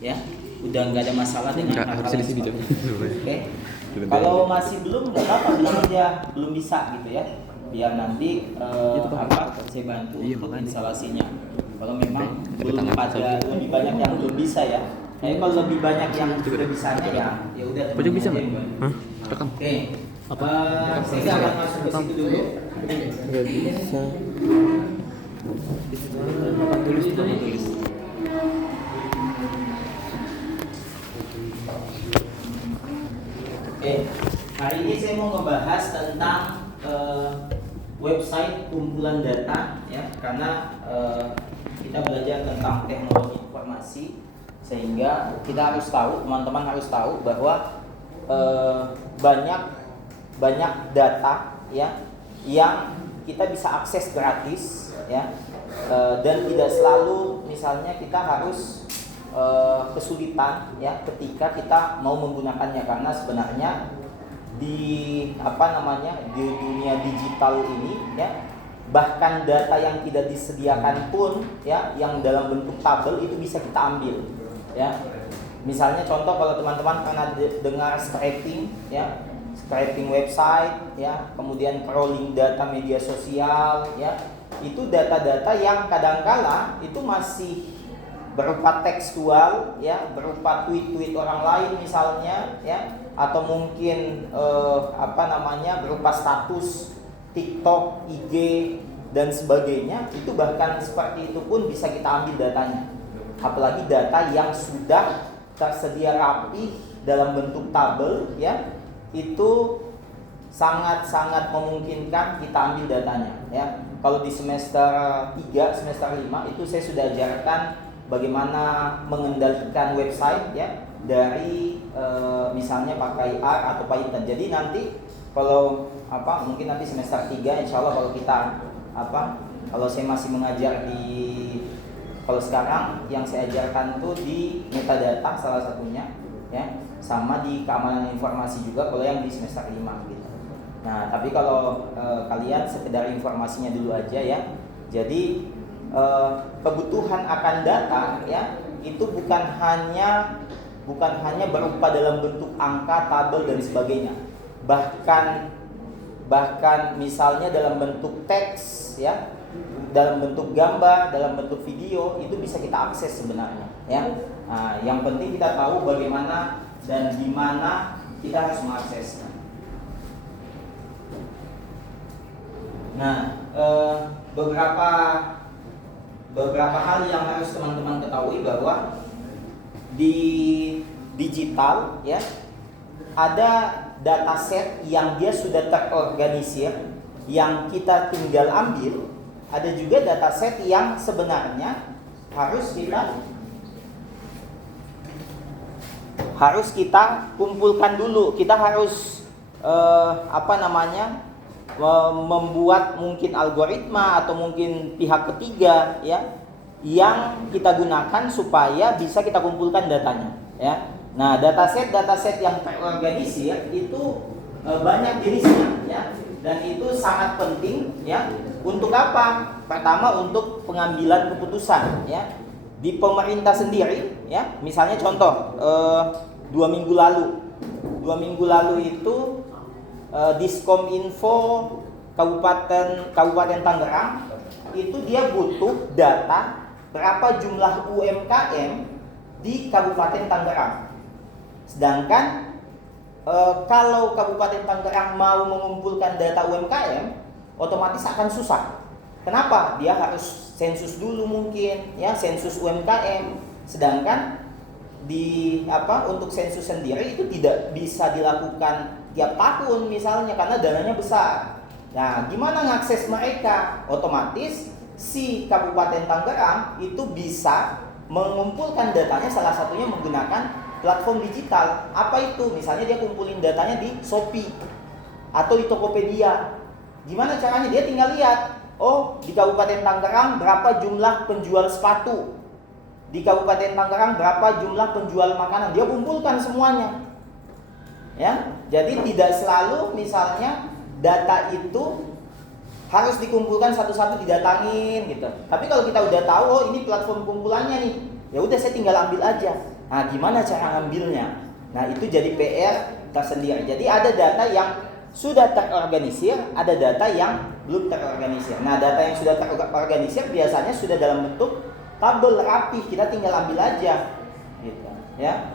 ya, udah nggak ada masalah dengan hal-hal yang sini seperti itu. Oke. Kalau masih belum, nggak apa-apa, bilang aja belum bisa gitu ya, biar nanti saya bantu untuk instalasinya. Kalau memang belum pada lebih banyak yang belum bisa ya. Kalau lebih banyak yang sudah bisanya ya udah. Pojok bisa nggak? Hah? Rekam. Oke. Saya nggak akan masuk ke situ dulu. Nggak bisa. Tulis. Oke, hari ini saya mau ngebahas tentang website kumpulan data ya, karena kita belajar tentang teknologi informasi, sehingga kita harus tahu, teman-teman harus tahu bahwa banyak data ya yang kita bisa akses gratis ya, dan tidak selalu misalnya kita harus kesulitan ya ketika kita mau menggunakannya, karena sebenarnya di di dunia digital ini ya, bahkan data yang tidak disediakan pun ya, yang dalam bentuk tabel itu bisa kita ambil ya. Misalnya contoh, kalau teman-teman pernah dengar scraping ya, scraping website ya, kemudian crawling data media sosial ya, itu data-data yang kadangkala itu masih berupa tekstual ya, berupa tweet-tweet orang lain misalnya ya, atau mungkin berupa status TikTok, IG dan sebagainya. Itu bahkan seperti itu pun bisa kita ambil datanya. Apalagi data yang sudah tersedia rapi dalam bentuk tabel ya, itu sangat-sangat memungkinkan kita ambil datanya ya. Kalau di semester 3, semester 5 itu saya sudah ajarkan bagaimana mengendalikan website ya, dari misalnya pakai R atau Python. Jadi nanti kalau mungkin nanti semester 3 insya Allah, kalau kita kalau saya masih mengajar kalau sekarang yang saya ajarkan tuh di metadata salah satunya ya, sama di keamanan informasi juga kalau yang di semester 5 gitu. Nah, tapi kalau kalian sekedar informasinya dulu aja ya. Jadi kebutuhan akan data ya, itu bukan hanya berupa dalam bentuk angka, tabel dan sebagainya. Bahkan misalnya dalam bentuk teks ya, dalam bentuk gambar, dalam bentuk video, itu bisa kita akses sebenarnya ya. Nah, yang penting kita tahu bagaimana dan di mana kita harus mengaksesnya. Nah, beberapa hal yang harus teman-teman ketahui bahwa di digital ya, ada dataset yang dia sudah terorganisir yang kita tinggal ambil. Ada juga dataset yang sebenarnya harus kita kumpulkan dulu. Kita harus membuat mungkin algoritma atau mungkin pihak ketiga ya, yang kita gunakan supaya bisa kita kumpulkan datanya ya. Nah, dataset yang terorganisir itu banyak jenisnya ya, dan itu sangat penting ya. Untuk apa? Pertama, untuk pengambilan keputusan ya di pemerintah sendiri ya. Misalnya contoh, 2 minggu lalu itu Diskominfo Kabupaten Tangerang itu dia butuh data berapa jumlah UMKM di Kabupaten Tangerang. Sedangkan kalau Kabupaten Tangerang mau mengumpulkan data UMKM, otomatis akan susah. Kenapa? Dia harus sensus dulu mungkin ya, sensus UMKM. Sedangkan untuk sensus sendiri itu tidak bisa dilakukan tiap tahun misalnya, karena dananya besar. Nah, gimana ngakses mereka? Otomatis si Kabupaten Tangerang itu bisa mengumpulkan datanya, salah satunya menggunakan platform digital. Apa itu? Misalnya dia kumpulin datanya di Shopee atau di Tokopedia. Gimana caranya? Dia tinggal lihat, oh di Kabupaten Tangerang berapa jumlah penjual sepatu, di Kabupaten Tangerang berapa jumlah penjual makanan. Dia kumpulkan semuanya ya. Jadi tidak selalu misalnya data itu harus dikumpulkan satu-satu didatangin gitu. Tapi kalau kita udah tahu, oh ini platform kumpulannya nih, ya udah saya tinggal ambil aja Nah, gimana cara ngambilnya? Nah, itu jadi PR tersendiri. Jadi ada data yang sudah terorganisir, ada data yang belum terorganisir. Nah, data yang sudah terorganisir biasanya sudah dalam bentuk tabel rapih, kita tinggal ambil aja, gitu, ya.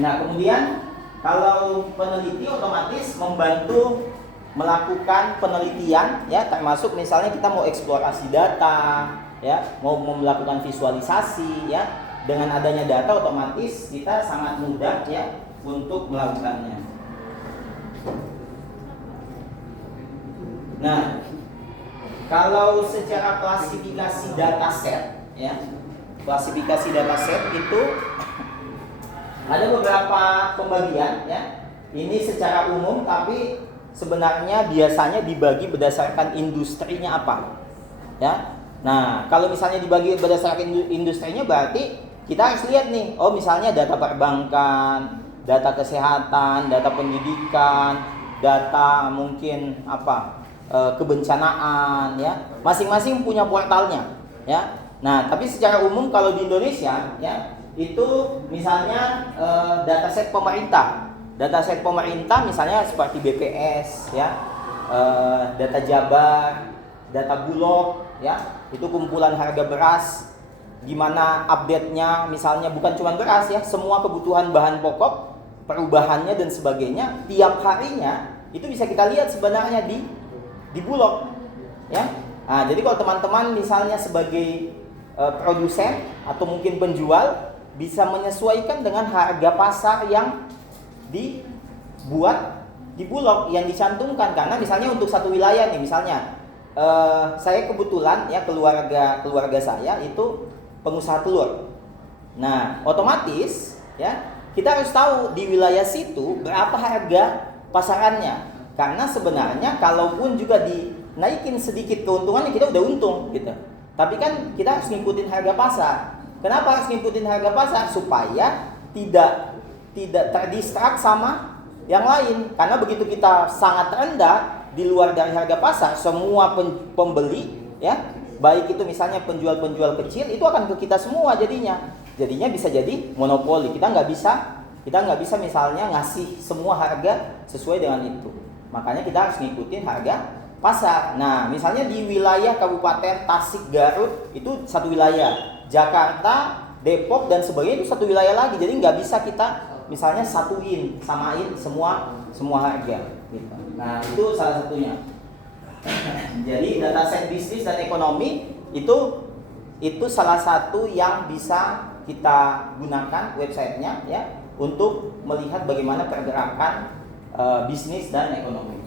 Nah, kemudian kalau peneliti otomatis membantu melakukan penelitian, ya, termasuk misalnya kita mau eksplorasi data, ya, mau melakukan visualisasi, ya, dengan adanya data otomatis kita sangat mudah, ya, untuk melakukannya. Nah, kalau secara klasifikasi dataset, ya, klasifikasi dataset itu ada beberapa pembagian, ya. Ini secara umum, tapi sebenarnya biasanya dibagi berdasarkan industrinya apa, ya. Nah, kalau misalnya dibagi berdasarkan industrinya berarti kita harus lihat nih, oh misalnya data perbankan, data kesehatan, data pendidikan, data mungkin apa, kebencanaan, ya. Masing-masing punya portalnya, ya. Nah, tapi secara umum kalau di Indonesia, ya, itu misalnya dataset pemerintah. Dataset pemerintah misalnya seperti BPS, ya, data Jabar, data Bulog, ya, itu kumpulan harga beras, gimana update-nya, misalnya bukan cuma beras, ya, semua kebutuhan bahan pokok, perubahannya dan sebagainya, tiap harinya itu bisa kita lihat sebenarnya di Bulog, ya. Nah, jadi kalau teman-teman misalnya sebagai produsen atau mungkin penjual bisa menyesuaikan dengan harga pasar yang dibuat di Bulog yang dicantumkan, karena misalnya untuk satu wilayah nih, misalnya saya kebetulan, ya, keluarga saya itu pengusaha telur. Nah, otomatis, ya, kita harus tahu di wilayah situ berapa harga pasarannya, karena sebenarnya kalaupun juga dinaikin sedikit keuntungannya kita udah untung, gitu. Tapi kan kita harus ngikutin harga pasar. Kenapa harus ngikutin harga pasar? Supaya tidak terdistrak sama yang lain. Karena begitu kita sangat rendah di luar dari harga pasar, semua pembeli, ya, baik itu misalnya penjual-penjual kecil itu akan ke kita semua jadinya bisa jadi monopoli. Kita nggak bisa misalnya ngasih semua harga sesuai dengan itu. Makanya kita harus ngikutin harga pasar. Nah, misalnya di wilayah Kabupaten Tasik, Garut itu satu wilayah, Jakarta, Depok dan sebagainya itu satu wilayah lagi. Jadi nggak bisa kita misalnya samain semua harga, gitu. Nah, itu salah satunya. Jadi dataset bisnis dan ekonomi itu salah satu yang bisa kita gunakan websitenya, ya, untuk melihat bagaimana pergerakan bisnis dan ekonomi.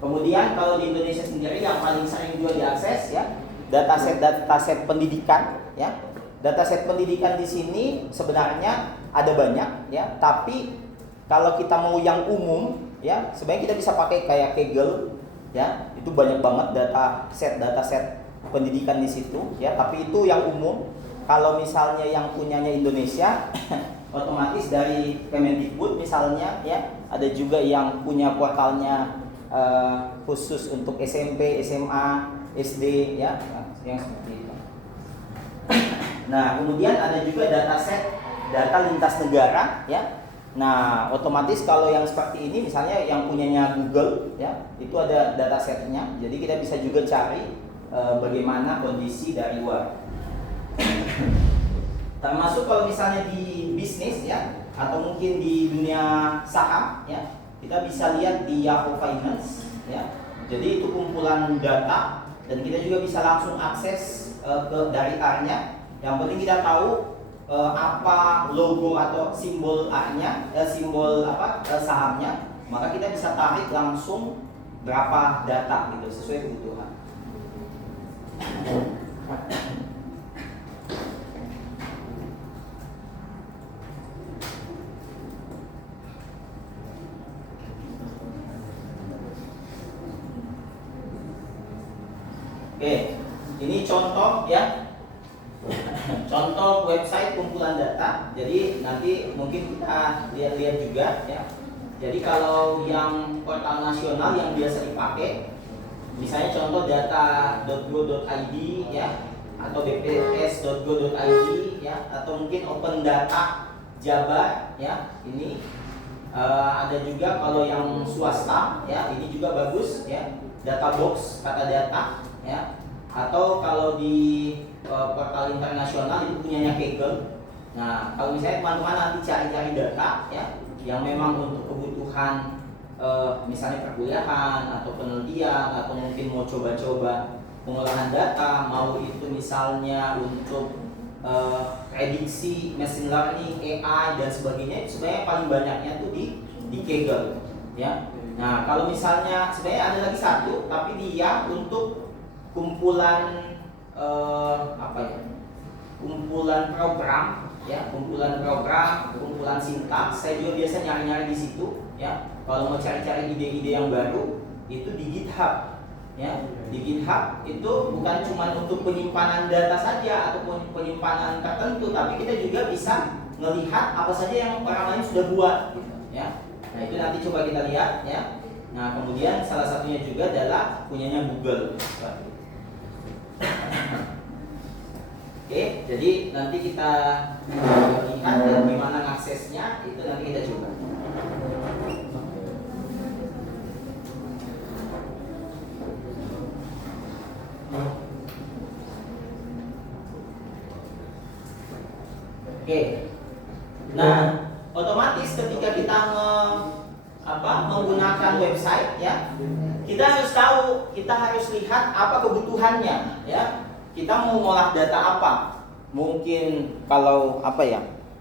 Kemudian kalau di Indonesia sendiri yang paling sering juga diakses, ya, dataset pendidikan, ya. Dataset pendidikan di sini sebenarnya ada banyak, ya, tapi kalau kita mau yang umum, ya, sebenarnya kita bisa pakai kayak Kaggle, ya. Itu banyak banget dataset pendidikan di situ, ya, tapi itu yang umum. Kalau misalnya yang punyanya Indonesia otomatis dari Kemendikbud misalnya, ya, ada juga yang punya portalnya khusus untuk SMP, SMA, SD, ya, yang seperti itu. Nah, kemudian ada juga data lintas negara, ya. Nah, otomatis kalau yang seperti ini misalnya yang punyanya Google, ya, itu ada datasetnya. Jadi kita bisa juga cari bagaimana kondisi dari luar. Termasuk kalau misalnya di bisnis, ya, atau mungkin di dunia saham, ya, kita bisa lihat di Yahoo Finance, ya. Jadi itu kumpulan data dan kita juga bisa langsung akses dari A-nya. Yang penting kita tahu apa logo atau simbol A-nya, simbol sahamnya, maka kita bisa tarik langsung berapa data gitu sesuai kebutuhan. Oke, ini contoh, ya, contoh website kumpulan data. Jadi nanti mungkin kita lihat-lihat juga, ya. Jadi kalau yang portal nasional yang biasa dipakai, misalnya contoh data.go.id, ya, atau bps.go.id, ya, atau mungkin open data Jabar ya, ini ada juga kalau yang swasta ya, ini juga bagus ya, Databox kata data ya, atau kalau di portal internasional itu punyanya Kaggle. Nah kalau misalnya teman-teman nanti cari-cari data ya yang memang untuk kebutuhan misalnya perkuliahan atau penelitian, atau mungkin mau coba-coba pengolahan data, mau itu misalnya untuk prediksi machine learning, AI dan sebagainya, itu sebenarnya paling banyaknya tuh di Kaggle ya. Nah kalau misalnya sebenarnya ada lagi satu, tapi dia untuk kumpulan kumpulan program ya, kumpulan sintaks. Saya juga biasa nyari-nyari di situ ya. Kalau mau cari-cari ide-ide yang baru itu di GitHub ya. Di GitHub itu bukan cuma untuk penyimpanan data saja ataupun penyimpanan tertentu, tapi kita juga bisa melihat apa saja yang orang lain sudah buat gitu, ya. Nah itu nanti coba kita lihat ya. Nah kemudian salah satunya juga adalah punyanya Google. Oke, jadi nanti kita lihat dan gimana aksesnya itu nanti kita coba. Oke. Nah, otomatis ketika kita menggunakan website ya, kita harus tahu, kita harus lihat apa kebutuhannya ya. Kita mau ngolah data apa? Mungkin kalau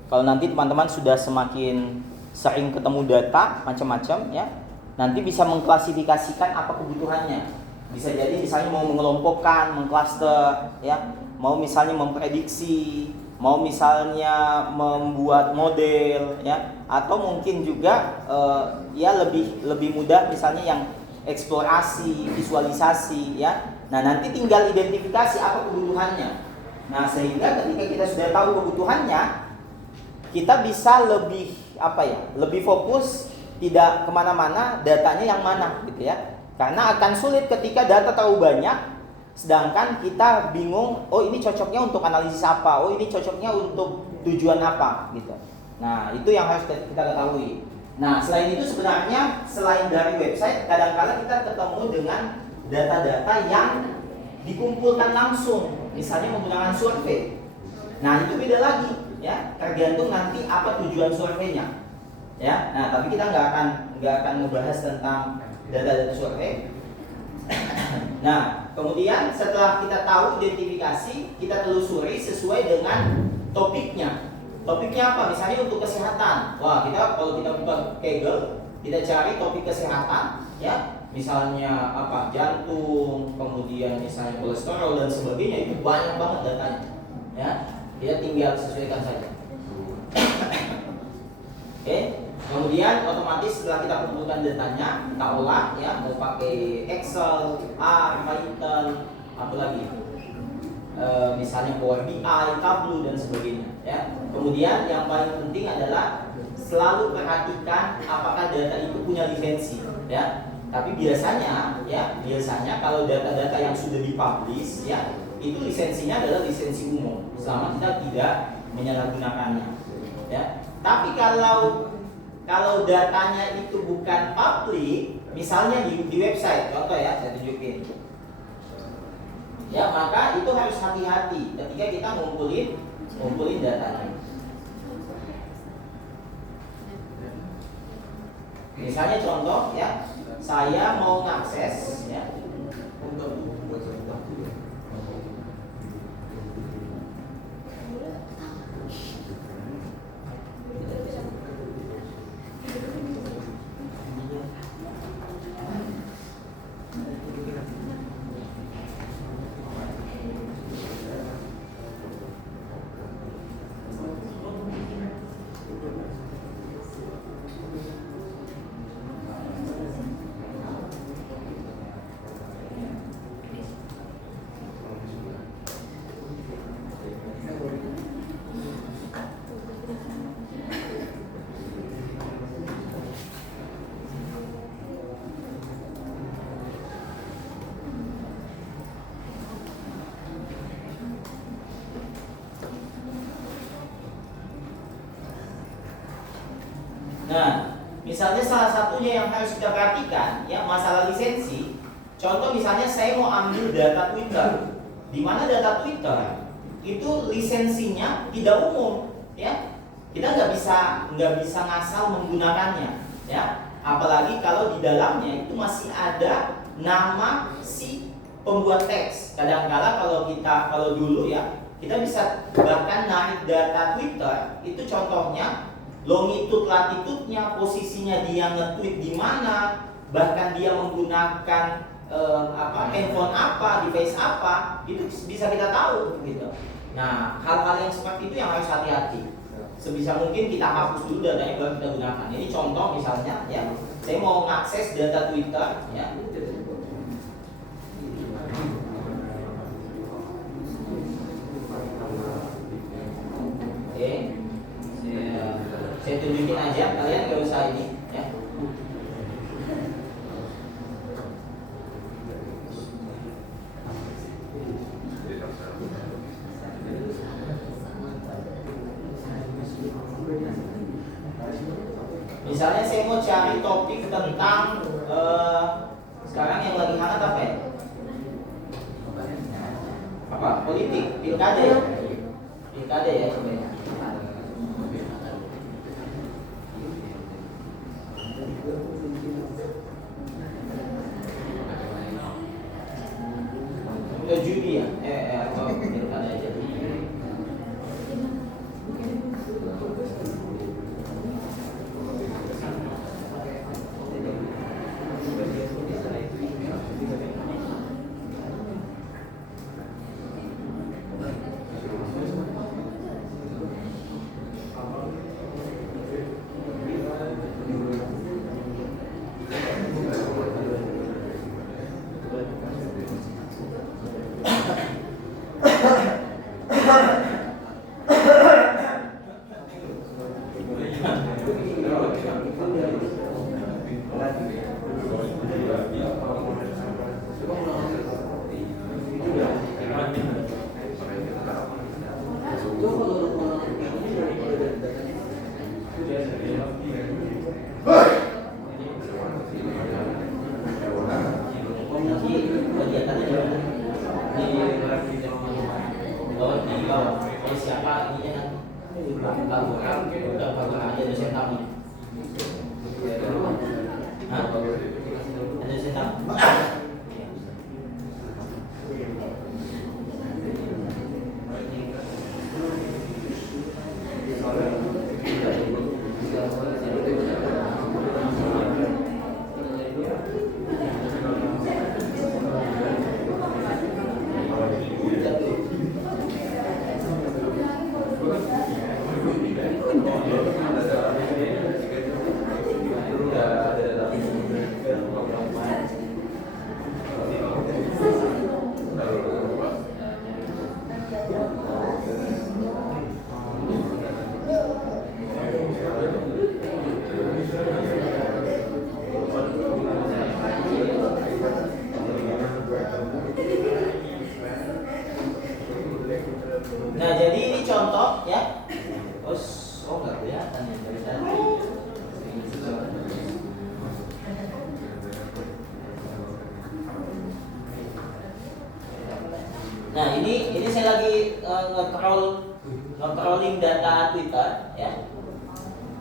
kalau nanti teman-teman sudah semakin sering ketemu data macam-macam ya, nanti bisa mengklasifikasikan apa kebutuhannya. Bisa jadi misalnya mau mengelompokkan, mengklaster ya, mau misalnya memprediksi, mau misalnya membuat model ya, atau mungkin juga ya lebih mudah misalnya yang eksplorasi, visualisasi ya. Nah nanti tinggal identifikasi apa kebutuhannya. Nah sehingga ketika kita sudah tahu kebutuhannya, kita bisa lebih lebih fokus, tidak kemana-mana, datanya yang mana gitu ya. Karena akan sulit ketika data terlalu banyak, sedangkan kita bingung, oh ini cocoknya untuk analisis apa, oh ini cocoknya untuk tujuan apa gitu. Nah itu yang harus kita ketahui. Nah selain itu sebenarnya selain dari website, kadang-kadang kita ketemu dengan data-data yang dikumpulkan langsung, misalnya menggunakan survei. Nah itu beda lagi ya, tergantung nanti apa tujuan surveinya ya. Nah tapi kita nggak akan ngebahas tentang data-data survei. Nah kemudian setelah kita tahu identifikasi, kita telusuri sesuai dengan topiknya. Topiknya apa? Misalnya untuk kesehatan. Wah kalau kita buka Kaggle, kita cari topik kesehatan ya. Misalnya jantung, kemudian misalnya kolesterol dan sebagainya, itu banyak banget datanya ya. Kita tinggal sesuaikan saja. Oke. Kemudian otomatis setelah kita kumpulkan datanya, kita olah ya, mau pakai Excel, R, Python, apa lagi? Misalnya Power BI, Tableau dan sebagainya ya. Kemudian yang paling penting adalah selalu perhatikan apakah data itu punya lisensi ya. Tapi biasanya kalau data-data yang sudah dipublish ya, itu lisensinya adalah lisensi umum selama kita tidak menyalahgunakannya ya. Tapi kalau datanya itu bukan publik, misalnya di website, contoh ya, saya tunjukin ya, maka itu harus hati-hati ketika kita ngumpulin datanya. Misalnya contoh ya, saya mau ngakses ya Nah, misalnya salah satunya yang harus kita perhatikan ya masalah lisensi. Contoh misalnya saya mau ambil data Twitter, di mana data Twitter itu lisensinya tidak umum, ya kita nggak bisa ngasal menggunakannya, ya apalagi kalau di dalamnya itu masih ada nama si pembuat teks. Kadang-kala kalau dulu ya kita bisa bahkan naik data Twitter itu contohnya longitude latitude-nya, posisinya dia nge-tweet di mana, bahkan dia menggunakan handphone apa, device apa, itu bisa kita tahu gitu. Nah, hal-hal yang seperti itu yang harus hati-hati. Sebisa mungkin kita hapus dulu datanya baru kita gunakan. Ini contoh misalnya ya, saya mau mengakses data Twitter ya. Oke. Saya tunjukin aja, kalian nggak usah ini ya. Misalnya saya mau cari topik tentang sekarang yang lagi hangat apa ya? Apa? Politik, pilkada ya? Pilkada ya sebenarnya. Judi ya? Apa pilkada aja. Nah, jadi ini contoh ya. Terus, nggak kelihatan ya dari tadi. Nah, ini saya lagi nge-crawling data Twitter ya.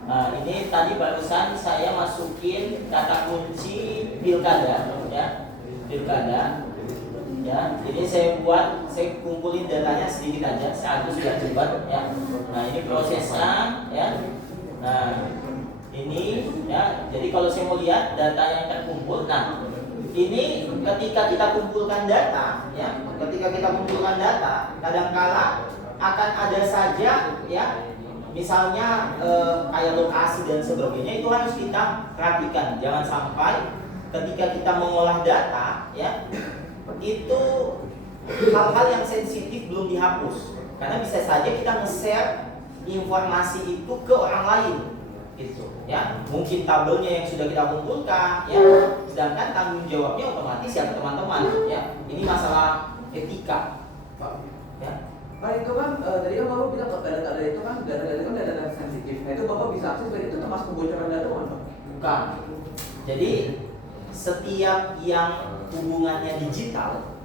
Nah, ini tadi barusan saya masukin kata kunci pilkada ya. Pilkada. Ya, ini saya kumpulin datanya sedikit aja, satu sudah cepat ya. Nah, ini prosesnya ya. Nah, ini ya. Jadi kalau saya mau lihat data yang terkumpul, nah ini ketika kita kumpulkan data ya, kadangkala akan ada saja ya, misalnya kayak lokasi dan sebagainya, itu harus kita perhatikan. Jangan sampai ketika kita mengolah data ya, itu hal-hal yang sensitif belum dihapus, karena bisa saja kita nge-share informasi itu ke orang lain gitu ya. Mungkin tabelnya yang sudah kita kumpulkan ya, sedangkan tanggung jawabnya otomatis ya teman-teman ya. Ini masalah etika ya. Pak, itu kan tadi kan Bapak bilang data-data itu kan data-data itu data sensitif. Nah, itu Bapak bisa akses, itu termasuk termasuk kebocoran data mana? Bukan. Jadi setiap yang hubungannya digital,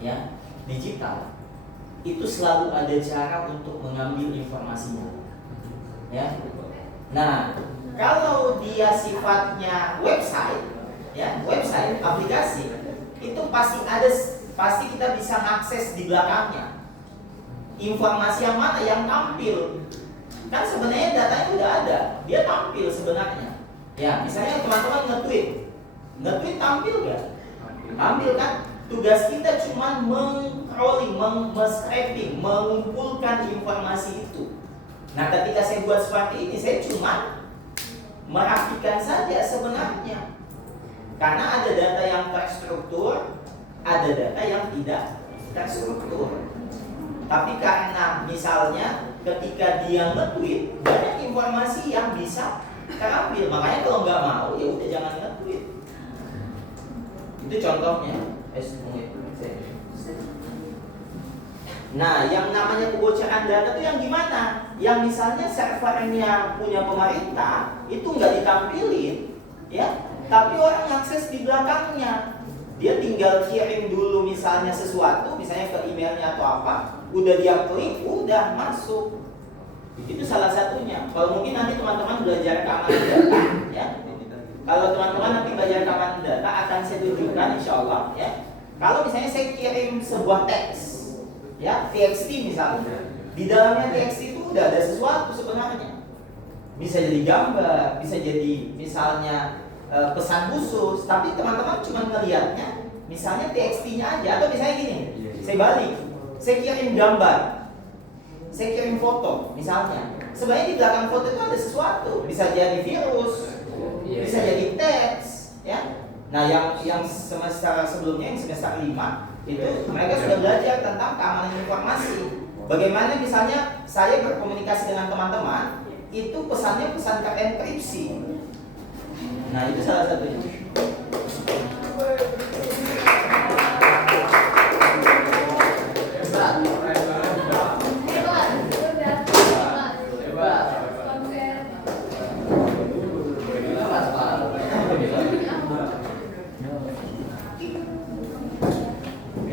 ya, digital itu selalu ada cara untuk mengambil informasinya, ya. Nah, kalau dia sifatnya website, ya, website, aplikasi, itu pasti kita bisa mengakses di belakangnya informasi yang mana yang tampil. Kan sebenarnya datanya udah ada, dia tampil sebenarnya. Ya, misalnya teman-teman nge-tweet tampil gak? Tampil kan? Tugas kita cuma meng-crawling, meng-scraping, mengumpulkan informasi itu. Nah, ketika saya buat seperti ini, saya cuma merapikan saja sebenarnya. Karena ada data yang terstruktur, ada data yang tidak terstruktur. Tapi karena misalnya ketika dia nge-tweet, banyak informasi yang bisa terambil. Makanya kalau nggak mau, ya udah jangan nge-tweet. Itu contohnya. Nah, yang namanya kebocoran data itu yang gimana? Yang misalnya servernya punya pemerintah itu nggak ditampilin, ya, tapi orang akses di belakangnya. Dia tinggal kirim dulu misalnya sesuatu, misalnya ke emailnya atau apa, udah dia klik, udah masuk. Itu salah satunya. Kalau mungkin nanti teman-teman belajar keamanan data, ya. Kalau teman-teman nanti belajar keamanan data akan saya tunjukkan insya Allah, ya. Kalau misalnya saya kirim sebuah teks, ya, TXT misalnya, di dalamnya TXT itu udah ada sesuatu sebenarnya. Bisa jadi gambar, bisa jadi misalnya pesan khusus, tapi teman-teman cuma ngelihatnya misalnya TXT-nya aja, atau misalnya gini, saya balik, saya kirim gambar, saya kirim foto misalnya, sebenarnya di belakang foto itu ada sesuatu, bisa jadi virus, bisa jadi teks, ya. Nah, yang semester sebelumnya, yang semester 5 itu mereka sudah belajar tentang keamanan informasi. Bagaimana misalnya saya berkomunikasi dengan teman-teman, itu pesannya pesan terenkripsi. Nah, itu salah satunya.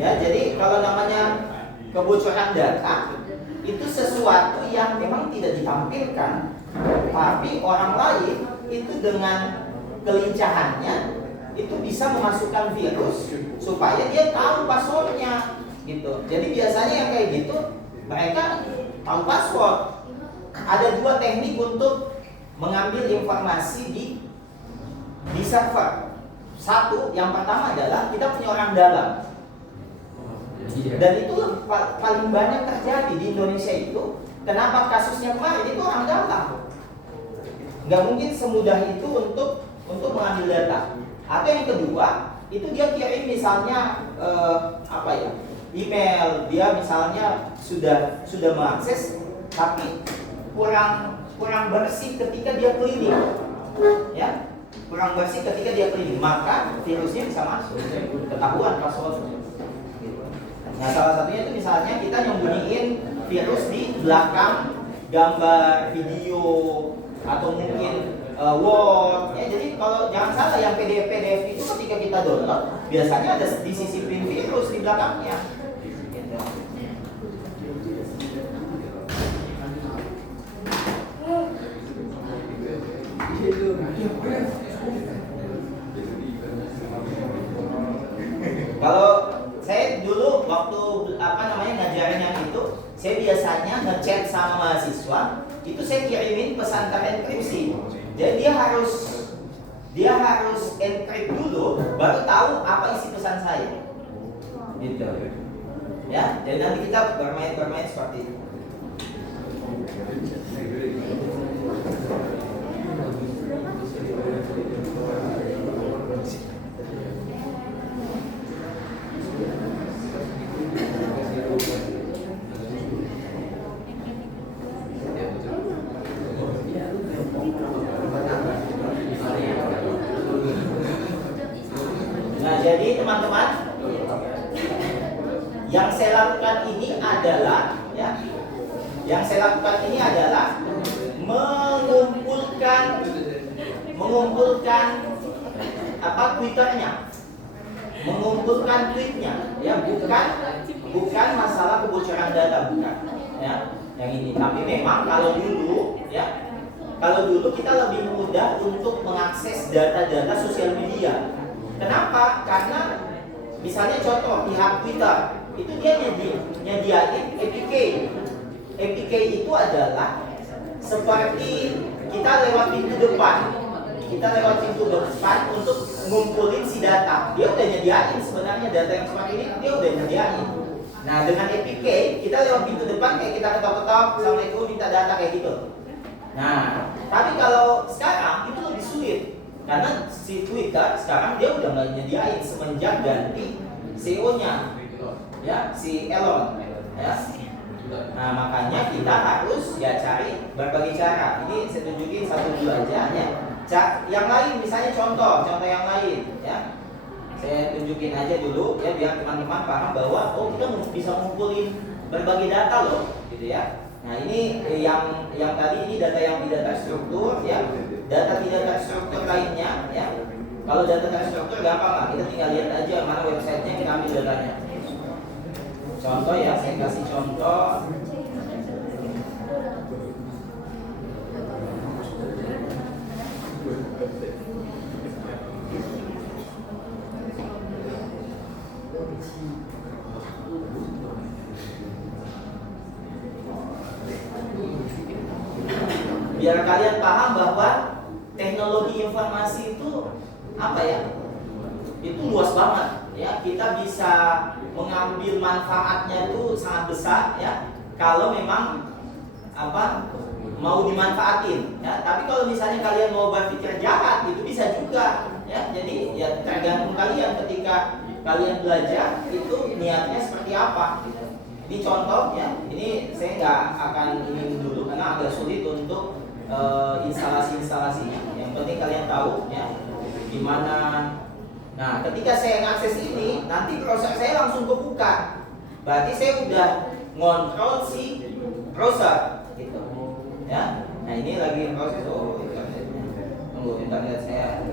Ya, jadi kalau namanya kebocoran data itu sesuatu yang memang tidak ditampilkan, tapi orang lain itu dengan kelincahannya itu bisa memasukkan virus supaya dia tahu passwordnya, gitu. Jadi biasanya yang kayak gitu mereka tahu password. Ada dua teknik untuk mengambil informasi di server. Satu, yang pertama adalah kita punya orang dalam. Dan itu paling banyak terjadi di Indonesia itu. Kenapa kasusnya kemarin itu orang dalam? Nggak mungkin semudah itu untuk mengambil data. Atau yang kedua, itu dia kirim misalnya email, dia misalnya sudah mengakses, tapi kurang bersih ketika dia cleaning, ya, kurang bersih ketika dia cleaning, maka virusnya bisa masuk, ketahuan passwordnya. Nah, salah satunya itu misalnya kita nyembunyiin virus di belakang gambar, video, atau mungkin Word, ya. Jadi kalau jangan salah, yang PDF itu ketika kita download biasanya ada disisipin virus di belakangnya. Gitu. Kalau saya dulu waktu ngajarin yang itu, saya biasanya ngechat sama mahasiswa, itu saya kirimin pesan terenkripsi. Jadi dia harus encrypt dulu, baru tahu apa isi pesan saya. Gitu. Ya, jadi nanti kita bermain seperti itu. Jadi teman-teman, yang saya lakukan ini adalah mengumpulkan mengumpulkan Twitternya, mengumpulkan tweetnya, ya, bukan masalah kebocoran data, bukan, ya, yang ini. Tapi memang kalau dulu kita lebih mudah untuk mengakses data-data sosial media. Kenapa? Karena misalnya contoh pihak Twitter itu dia nyediain APK. APK itu adalah seperti kita lewat pintu depan. Kita lewat pintu depan untuk ngumpulin si data. Dia udah nyediain sebenarnya data yang seperti ini, dia udah nyediain. Nah, dengan APK kita lewat pintu depan kayak kita ketok-ketok, assalamualaikum, minta data kayak gitu. Nah, tapi kalau sekarang itu lebih sulit karena si Twitter sekarang dia udah nggak nyediain semenjak ganti CEO-nya, ya, si Elon, ya. Nah, makanya kita harus ya cari berbagai cara. Ini saya tunjukin satu dulu aja, ya. Yang lain misalnya contoh yang lain, ya. Saya tunjukin aja dulu ya biar teman-teman paham bahwa kita bisa ngumpulin berbagai data loh, gitu ya. Nah, ini yang tadi ini data yang tidak terstruktur, ya. Data tidak terstruktur lainnya, ya. Kalau data terstruktur gampang lah, kita tinggal lihat aja mana websitenya, kita ambil datanya. Contoh ya, saya kasih contoh. Biar kalian paham bahwa teknologi informasi itu apa ya? Itu luas banget, ya. Kita bisa mengambil manfaatnya tuh sangat besar, ya. Kalau memang mau dimanfaatin, ya. Tapi kalau misalnya kalian mau berpikir jahat, itu bisa juga, ya. Jadi ya tergantung kalian ketika kalian belajar itu niatnya seperti apa, gitu. Ini contoh, ya. Ini saya nggak akan ingin dulu karena agak sulit untuk instalasi-instalasinya. Yang penting kalian tahu, ya, gimana. Nah, ketika saya ngakses ini, nanti browser saya langsung kebuka. Berarti saya udah ngontrol si browser, gitu, ya. Nah, ini lagi proses. Internetnya. Tunggu, internet saya.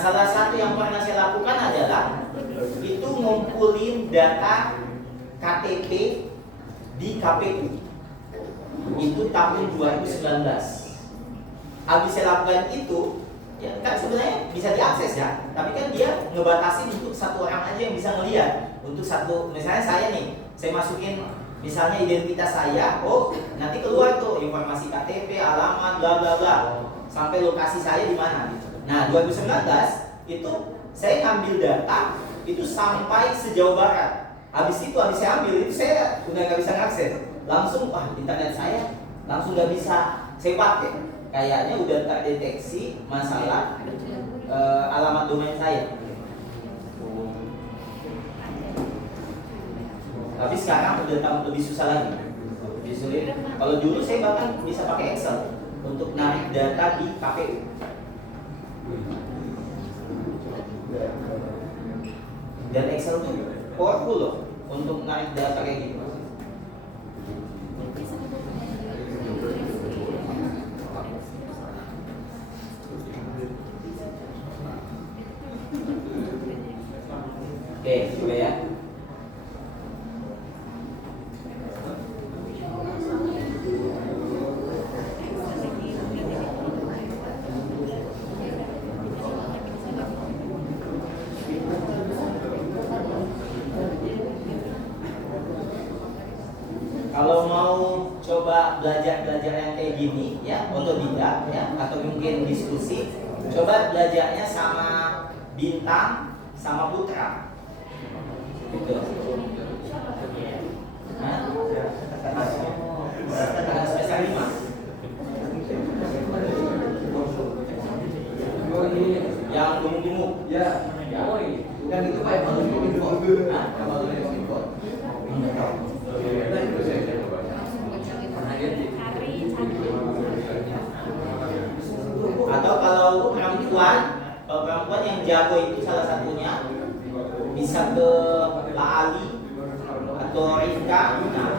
Salah satu yang pernah saya lakukan adalah itu ngumpulin data KTP di KPU. Itu tahun 2019. Habis saya lakukan itu, ya kan sebenarnya bisa diakses, ya. Tapi kan dia ngebatasin untuk satu orang aja yang bisa ngelihat. Untuk satu, misalnya saya nih, saya masukin misalnya identitas saya, nanti keluar tuh informasi KTP, alamat, bla bla bla, sampai lokasi saya di mana gitu. Nah, 2019 itu saya ngambil data itu sampai sejauh barat. Habis saya ambil itu saya udah nggak bisa ngakses. Langsung internet saya langsung nggak bisa saya pakai. Kayaknya udah terdeteksi masalah alamat domain saya. Tapi sekarang udah lebih susah lagi, lebih sulit. Kalau dulu saya bahkan bisa pakai Excel untuk narik data di KPU. Dan Excel itu powerful loh untuk narik data kayak gitu. Oke, coba ya. Kalau mau coba belajar yang kayak gini, ya, otodidak, ya, atau mungkin diskusi, coba belajarnya sama Bintang sama Putra, gitu. Semester 5. perempuan yang jago itu salah satunya bisa ke Lali atau Rika. Nah,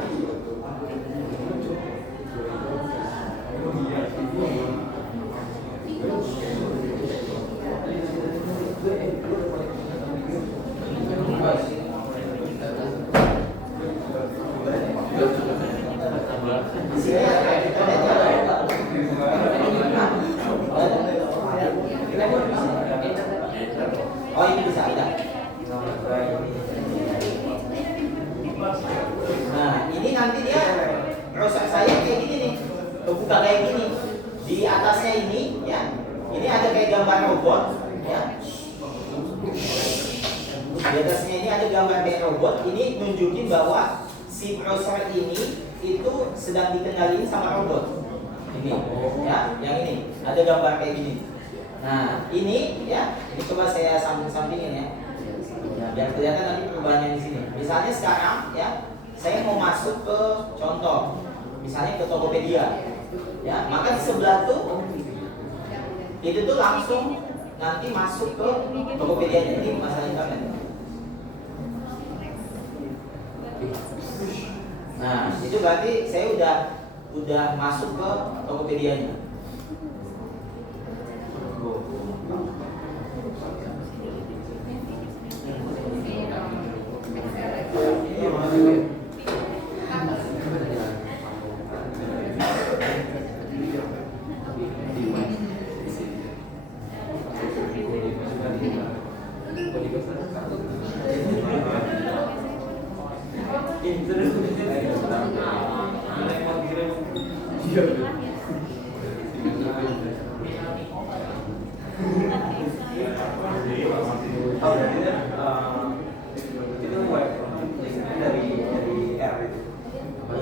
oh ini bisa ada. Nah ini nanti dia proses saya kayak gini nih, kebuka kayak gini. Di atasnya ini ya, ini ada kayak gambar robot ya. Di atasnya ini ada gambar kayak robot. Ini nunjukin bahwa si browser ini itu sedang dikendaliin sama robot. Ini ya, yang ini ada gambar kayak gini. Nah ini ya, ini coba saya samping-sampingin ya. Nah, biar kelihatan nanti perubahannya di sini. Misalnya sekarang ya, saya mau masuk ke contoh, misalnya ke Tokopedia, ya, maka di sebelah tuh itu tuh langsung nanti masuk ke Tokopedia ini masalah internet. Nah itu berarti saya udah masuk ke Tokopedia-nya.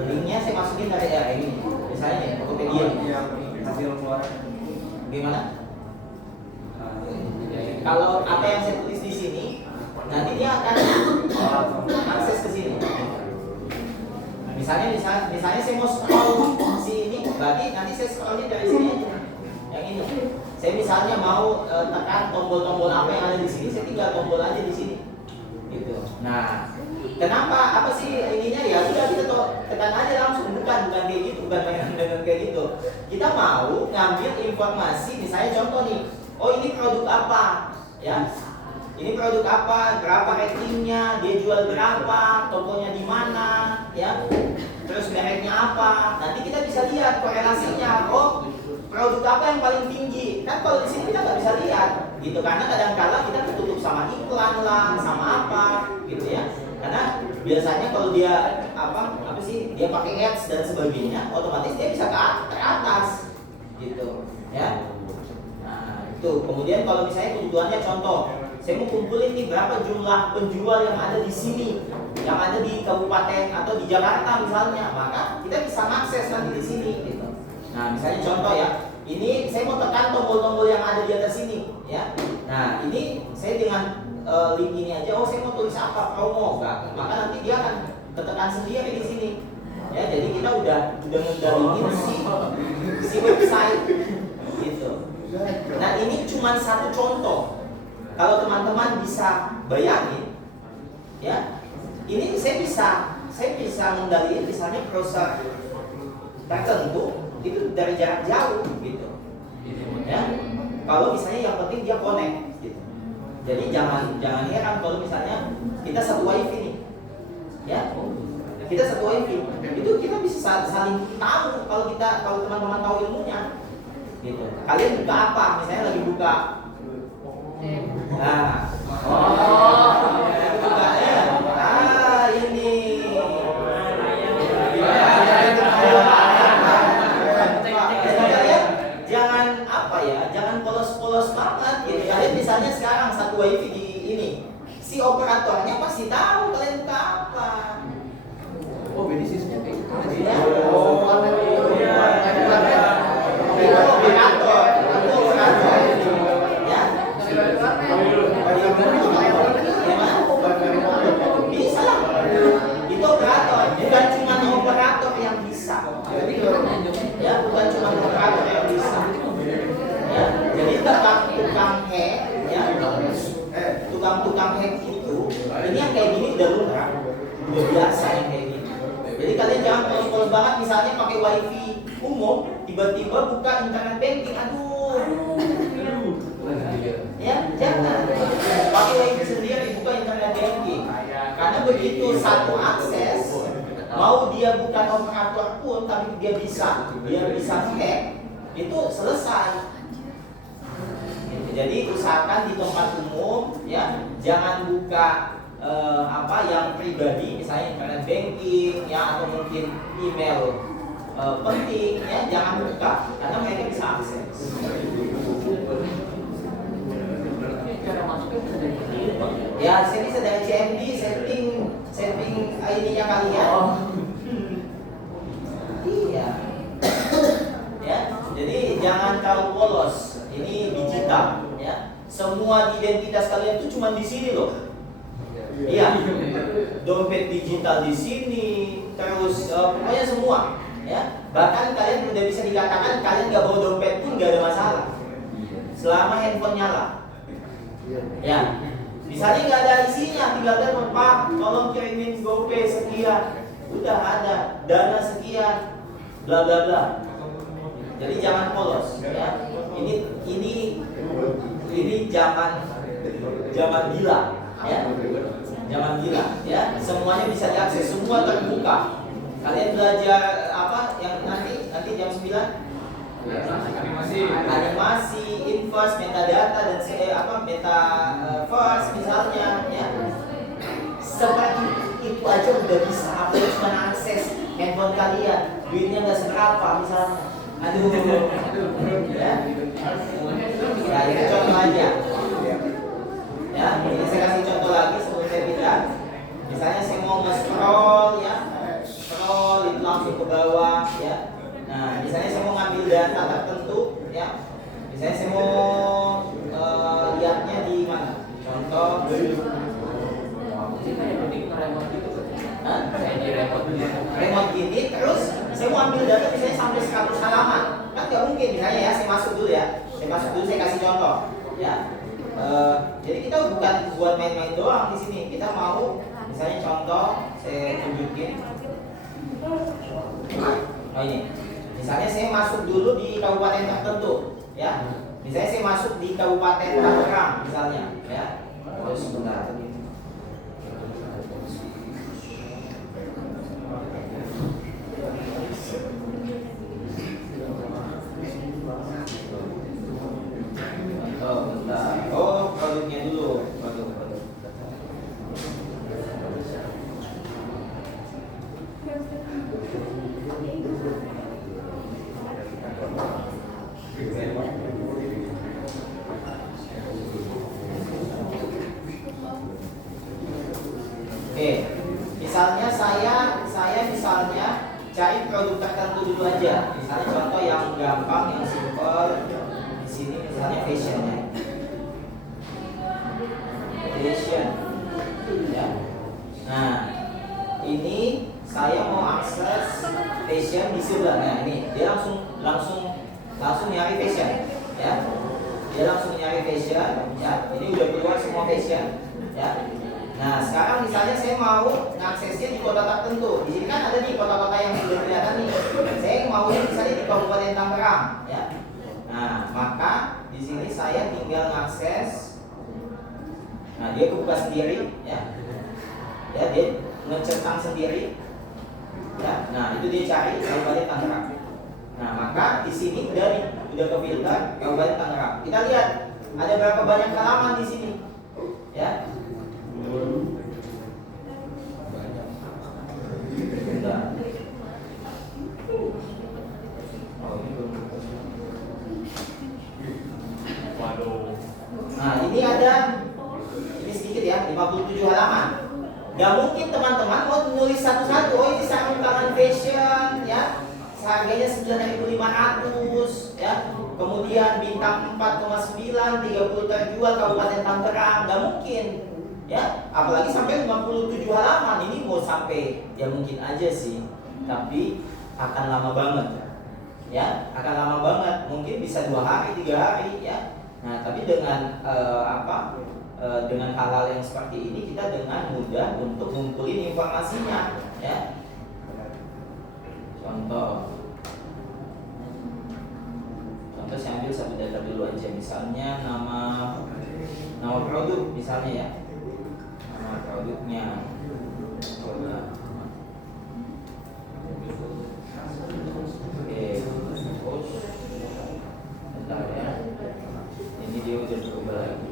Linknya saya masukin dari ini, misalnya nih Tokopedia. Gimana? Kalau apa yang saya tulis di sini, nanti dia akan akses ke sini. Misalnya saya mau scroll si ini, berarti nanti saya scrollnya dari sini aja. Yang ini. Saya misalnya mau tekan tombol-tombol apa yang ada di sini, saya tinggal tombol aja di sini. Gitu. Nah, kenapa? Apa sih ininya ya? Sudah kita tekan aja langsung, bukan kayak gitu, bukan mainan dengan kayak gitu. Kita mau ngambil informasi, misalnya contoh nih, oh ini produk apa, ya? Ini produk apa? Berapa ratingnya? Dia jual berapa? Tokonya di mana? Ya? Terus mereknya apa? Nanti kita bisa lihat korelasinya. Oh, produk apa yang paling tinggi? Kan kalau di sini kita nggak bisa lihat, gitu. Karena kadang-kala kita tertutup sama iklan lah, sama apa, gitu ya. Karena biasanya kalau dia apa sih? Dia pakai ads dan sebagainya, otomatis dia bisa ke atas, gitu, ya. Nah, itu. Kemudian kalau misalnya kebutuhannya contoh, saya mau kumpulin nih berapa jumlah penjual yang ada di sini, yang ada di kabupaten atau di Jakarta misalnya, maka kita bisa mengakses nanti di sini, gitu. Nah, misalnya contoh ya, ini saya mau tekan tombol-tombol yang ada di atas sini, ya. Nah, ini saya dengan link ini aja, oh saya mau tulis apa promo, maka nanti dia akan ketekan sendiri di sini, ya. Jadi kita udah ngendaliin si website, gitu. Nah, ini cuma satu contoh. Kalau teman-teman bisa bayangin, ya, ini saya bisa mengendalikan misalnya browser tertentu itu dari jarak jauh, gitu, ya. Kalau misalnya yang penting dia connect, gitu. Jadi jangan heran kalau misalnya kita satu wifi nih, ya, kita satu wifi, itu kita bisa saling tahu kalau teman-teman tahu ilmunya, gitu. Kalian buka apa? Misalnya lagi buka. Nah, ini jangan apa ya, jangan polos-polos banget gitu. Kalian misalnya sekarang satu wifi di ini, si operatornya pasti tahu kalian buka apa. Oh, benisisnya kayak gitu. Bisa lah. Itu operator, bukan cuma operator yang bisa. Ya, bukan cuma operator yang bisa. Ya, jadi tukang biasa yang kayak gini. Jadi kalian jangan polos-polos banget, misalnya pakai wifi umum, tiba-tiba buka internet banking, aduh. Ya, jangan. Pakai wifi sendiri, buka internet banking. Karena begitu satu akses, mau dia bukan operator pun, tapi dia bisa hack, itu selesai. Jadi usahakan di tempat umum, ya, jangan buka yang pribadi, misalnya internet banking, ya, atau mungkin email penting, ya, jangan buka karena mereka bisa akses. Ya, saya bisa dari CMD setting ID-nya kalian. Iya. Ya, jadi jangan terlalu polos. Ini digital, ya. Semua identitas kalian itu cuma di sini loh. Iya. Dompet digital di sini, terus pokoknya semua, ya. Bahkan kalian udah bisa dikatakan kalian nggak bawa dompet pun nggak ada masalah, selama handphone nyala. Ya. Misalnya nggak ada isinya, tinggal telepon, Pak, tolong kirimin GoPay sekian, udah ada dana sekian, bla bla bla. Jadi jangan polos, ya. Ini zaman gila, ya. Zaman gila, ya. Semuanya bisa diakses, semua terbuka. Kalian belajar apa yang nanti jam 9? Animasi, inverse, metadata dan metaverse misalnya, ya. Seperti itu aja udah bisa. Apa yang cuma akses handphone kalian, duitnya nggak seberapa misalnya. Aduh, ya. Ya, ini contoh aja. Ya, ini saya kasih contoh lagi sebelum saya pindah. Misalnya saya mau nge-scroll, ya, scroll itu langsung ke bawah, ya. Nah, misalnya saya mau ngambil data tertentu, ya. Misalnya saya mau lihatnya di mana? Contoh. Remote gini, terus saya mau ambil data misalnya sampai 100 halaman, kan nggak mungkin. Misalnya, ya, saya masuk dulu, saya kasih contoh, ya. Jadi kita bukan buat main-main doang di sini. Kita mau, misalnya contoh, saya tunjukin. Oh ini, misalnya saya masuk dulu di kabupaten tertentu, ya. Misalnya saya masuk di Kabupaten Tangerang, misalnya, ya. Terus sebentar. Oh, produknya dulu. Produk. Oke, misalnya saya misalnya cari produk tertentu dulu aja. Misalnya contoh yang gampang, yang simple. Di sini misalnya fashion, ya. Fashion, ya. Nah, ini saya mau akses fashion di sebelah. Nah, ini dia langsung nyari fashion, ya. Dia langsung nyari fashion, ya. Ini udah keluar semua fashion, ya. Nah, sekarang misalnya saya mau mengaksesnya di kota tertentu. Di sini kan ada nih kota-kota yang sudah kelihatan nih. Saya maunya misalnya di Kabupaten Tangerang, ya. Nah, maka di sini saya tinggal mengakses. Nah, dia buka sendiri, ya. Ya, dia ngecentang sendiri. Ya. Nah, itu dia cari Kabupaten Tangerang. Nah, maka di sini udah kefilter Kabupaten Tangerang. Kita lihat ada berapa banyak halaman di sini. Ya. Bentar. Nah, ini sedikit, ya, 57 halaman. Gak mungkin teman-teman mau nulis satu-satu. Oh, ini sarung tangan fashion, ya. Harganya 9.500, ya. Kemudian bintang 4,9, 30 terjual Kabupaten Tangerang. Gak mungkin, ya. Apalagi sampai 57 halaman. Ini mau sampai, ya mungkin aja sih, tapi akan lama banget, ya. Akan lama banget. Mungkin bisa 2 hari, 3 hari, ya. Nah, tapi dengan dengan hal-hal yang seperti ini kita dengan mudah untuk ngumpulin informasinya, ya. Contoh saya ambil satu data dulu aja, misalnya nama produk misalnya, ya, nama produknya. Oke, bentar ya, ini dia udah berubah lagi.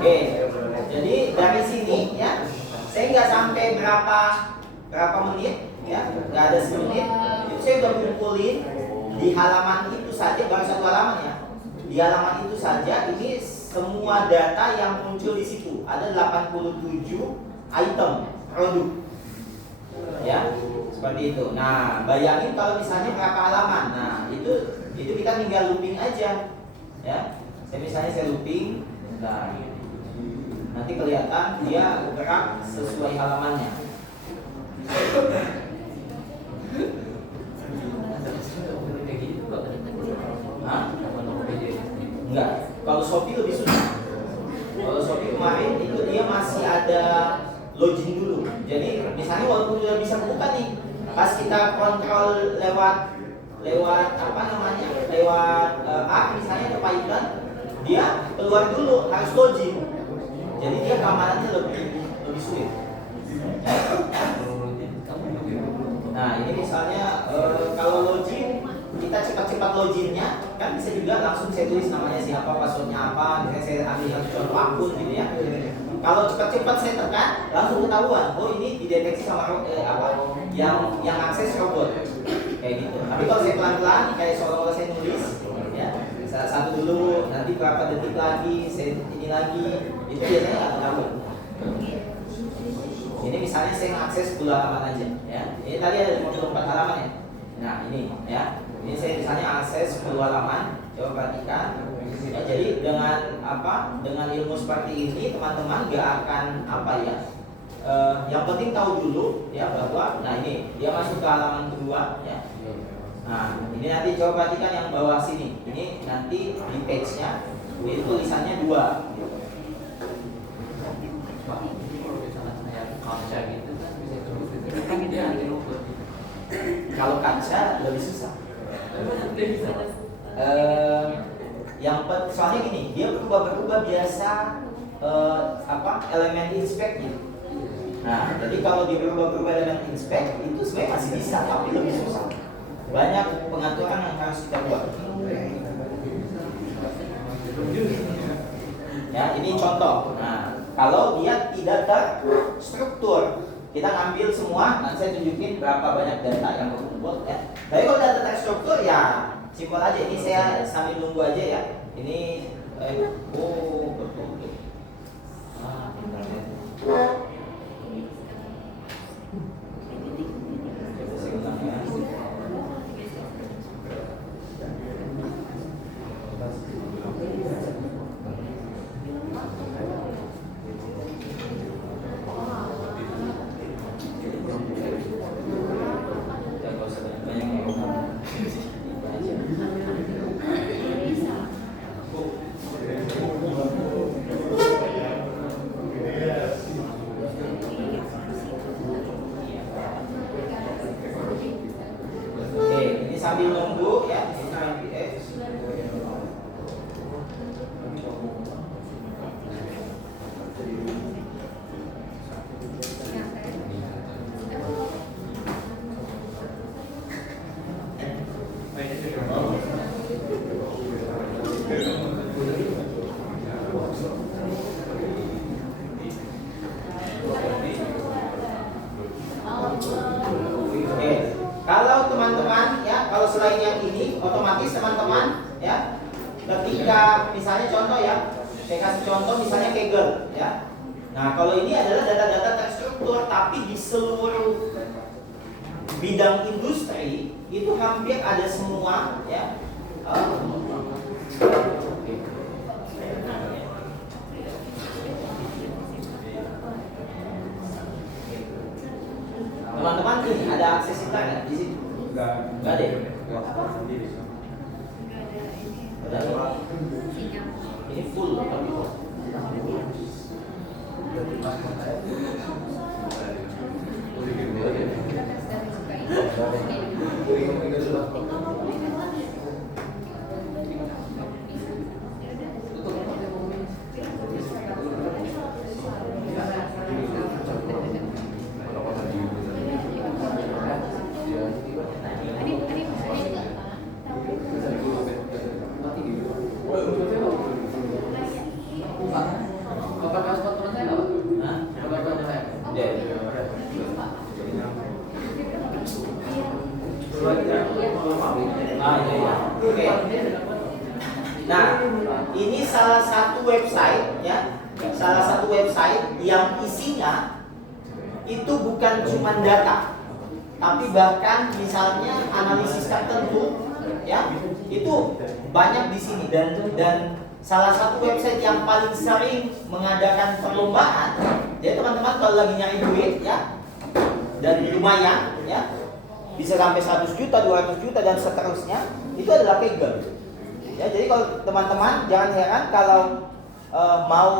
Oke, jadi dari sini, ya, saya nggak sampai berapa menit, ya, nggak ada 10 menit, itu saya udah kumpulin di halaman itu saja, baru satu halaman, ya, di halaman itu saja ini semua data yang muncul di situ. Ada 87 item produk, ya, seperti itu. Nah, bayangin kalau misalnya berapa halaman. Nah, itu kita tinggal looping aja, ya. Saya looping, nah, nanti kelihatan dia gerak sesuai halamannya. Hah? Enggak. Kalau Shopee lebih susah. Kalau Shopee kemarin itu dia masih ada login dulu. Jadi misalnya walaupun udah bisa buka nih, pas kita kontrol lewat apa namanya, lewat app misalnya atau Python, dia keluar dulu harus login. Jadi dia keamanannya lebih sulit. Nah, ini misalnya kalau login, kita cepat-cepat loginnya, kan bisa juga langsung saya tulis namanya siapa, passwordnya apa, misalnya saya ambil satu contoh akun gitu, ya. Kalau cepat-cepat saya tekan, langsung ketahuan, oh ini dideteksi sama yang akses robot, kayak gitu. Tapi kalau saya pelan-pelan, kayak seolah-olah saya nulis, ya, satu dulu, nanti berapa detik lagi, saya ini lagi, itu biasanya nggak ketahuan. Ini misalnya saya mengakses 10 halaman aja, ya. Ini tadi ada 54 halaman, ya. Nah, ini, ya. Ini saya misalnya akses 10 halaman, coba perhatikan. Ya, jadi dengan ilmu seperti ini teman-teman gak akan yang penting tahu dulu, ya, bahwa nah ini dia masuk ke halaman kedua, ya. Nah, ini nanti coba perhatikan yang bawah sini. Ini nanti di page-nya ini tulisannya 2 gitu. Kalau kaca lebih susah. Soalnya gini, dia berubah biasa elemen inspect-nya. Nah, jadi kalau dia berubah elemen inspect itu sebenarnya masih bisa, tapi lebih susah. Banyak pengaturan yang harus kita buat. Ya, ini contoh. Nah, kalau dia tidak terstruktur, kita ngambil semua, nanti saya tunjukin berapa banyak data yang terkumpul, ya. Tapi kalau data terstruktur, ya simpel aja. Ini saya sambil nunggu aja, ya. Ini betul. Internet. Saya ulang, ya. Sambil nunggu, ya, ini MPX. misalnya contoh ya, saya kasih contoh misalnya Kaggle ya. Nah kalau ini adalah data-data terstruktur, tapi di seluruh bidang industri itu hampir ada semua ya. Teman-teman ini ada akses internet di sini? Enggak ada. Ini full loh tapi kok. Nah, ini salah satu website ya, salah satu website yang isinya itu bukan cuma data, tapi bahkan misalnya analisis tertentu ya, itu banyak di sini dan salah satu website yang paling sering mengadakan perlombaan, ya teman-teman kalau lagi nyari duit ya, dan lumayan ya, bisa sampai 100 juta, 200 juta dan seterusnya, itu adalah Kaggle. Ya, jadi kalau teman-teman jangan heran kalau mau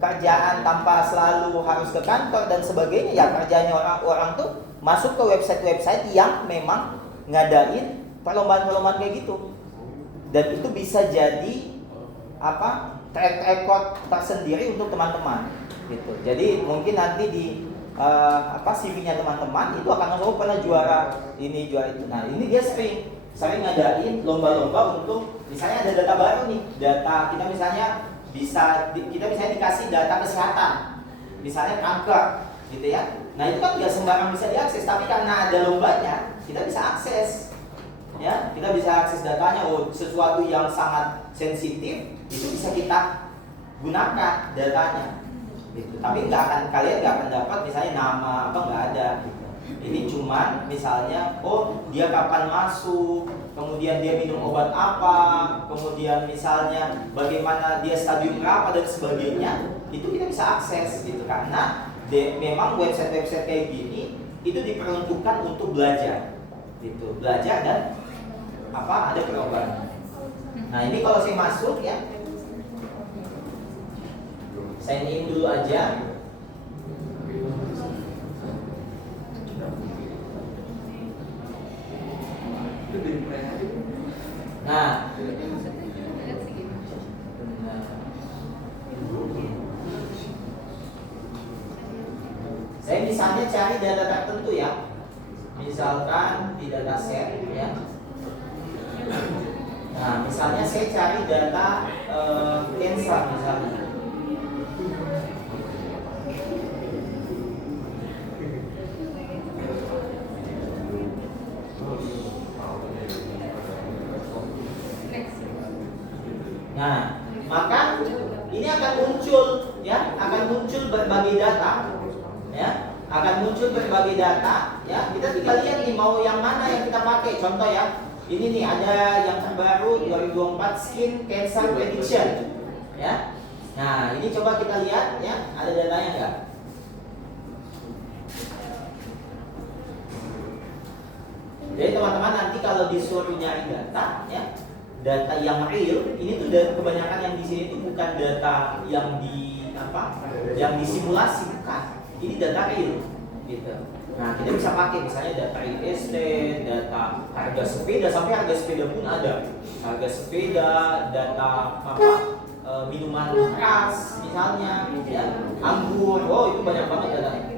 kerjaan tanpa selalu harus ke kantor dan sebagainya, ya kerjanya orang-orang tuh masuk ke website-website yang memang ngadain perlombaan-perlombaan kayak gitu. Dan itu bisa jadi track record tersendiri untuk teman-teman gitu. Jadi mungkin nanti di CV-nya teman-teman itu akan ngomong pernah juara ini, juara itu. Nah, ini dia sering ngadain lomba-lomba untuk misalnya ada data baru nih, data kita misalnya kita misalnya dikasih data kesehatan, misalnya kanker gitu ya. Nah, itu kan nggak sembarang bisa diakses, tapi karena ada lombanya kita bisa akses. Ya, kita bisa akses datanya. Oh, sesuatu yang sangat sensitif itu bisa kita gunakan datanya. Gitu. Tapi kalian nggak akan dapat misalnya nama nggak ada. Gitu. Ini cuman misalnya, oh dia kapan masuk, kemudian dia minum obat apa, kemudian misalnya bagaimana dia stadium berapa dan sebagainya, itu kita bisa akses gitu karena memang website-website kayak gini itu diperuntukkan untuk belajar, gitu, belajar dan ada perlombaan. Nah ini kalau saya masuk ya, sign in dulu aja. Nah, saya misalnya cari data tertentu ya, misalkan di dataset ya. Nah, misalnya saya cari data cancer misalnya. Nah, maka ini akan muncul ya, berbagai data ya, berbagai data ya. Kita tinggal lihat nih mau yang mana yang kita pakai. Contoh ya, ini nih ada yang terbaru 2024 Skin Cancer Prediction ya. Nah, ini coba kita lihat ya, ada datanya enggak? Jadi teman-teman nanti kalau disuruh nyari data ya, data yang real ini tuh kebanyakan yang di sini tuh bukan data yang yang disimulasi, bukan. Ini data real gitu. Nah, kita bisa pakai misalnya data real estate, data harga sepeda, sampai harga sepeda pun ada. Harga sepeda, data minuman keras misalnya ya, anggur. Oh, itu banyak banget datanya.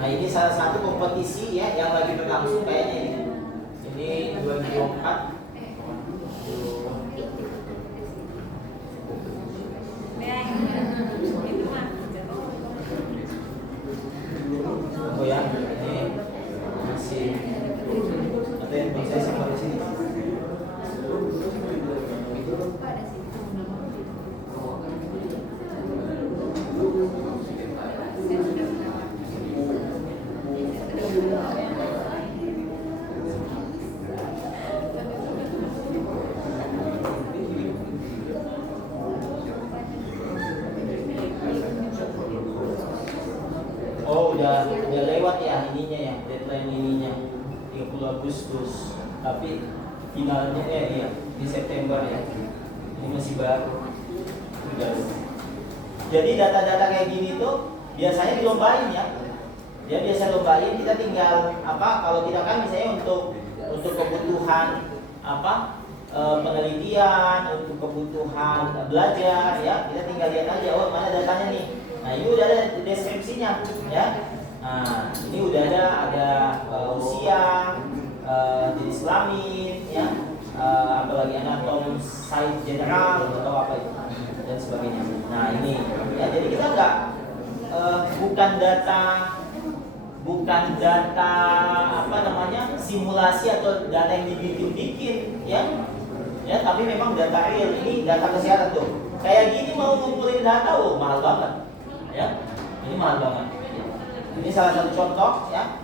Nah ini salah satu kompetisi ya yang lagi berlangsung kayaknya ini. Ini 2024. Oh ya, ini masih ada yang bisa sampai di sini. Oh udah lewat ya ininya ya, deadline ininya 30 Agustus. Tapi finalnya iya di September ya. Ini masih baru. Udah. Jadi data-data kayak gini tuh biasanya dilombain ya. Dia biasa lombain, kita tinggal kalau kita kan misalnya untuk kebutuhan penelitian, untuk kebutuhan belajar ya, kita tinggal lihat aja oh mana datanya nih. Nah ini udah ada deskripsinya ya. Nah ini udah ada usia, jenis kelamin ya, apalagi anatom, size general atau apa itu dan sebagainya. Nah ini ya jadi kita nggak bukan data simulasi atau data yang dibikin ya tapi memang data real. Ini data kesehatan tuh kayak gini mau ngumpulin data mahal banget ya, ini mahal banget. Ini salah satu contoh ya.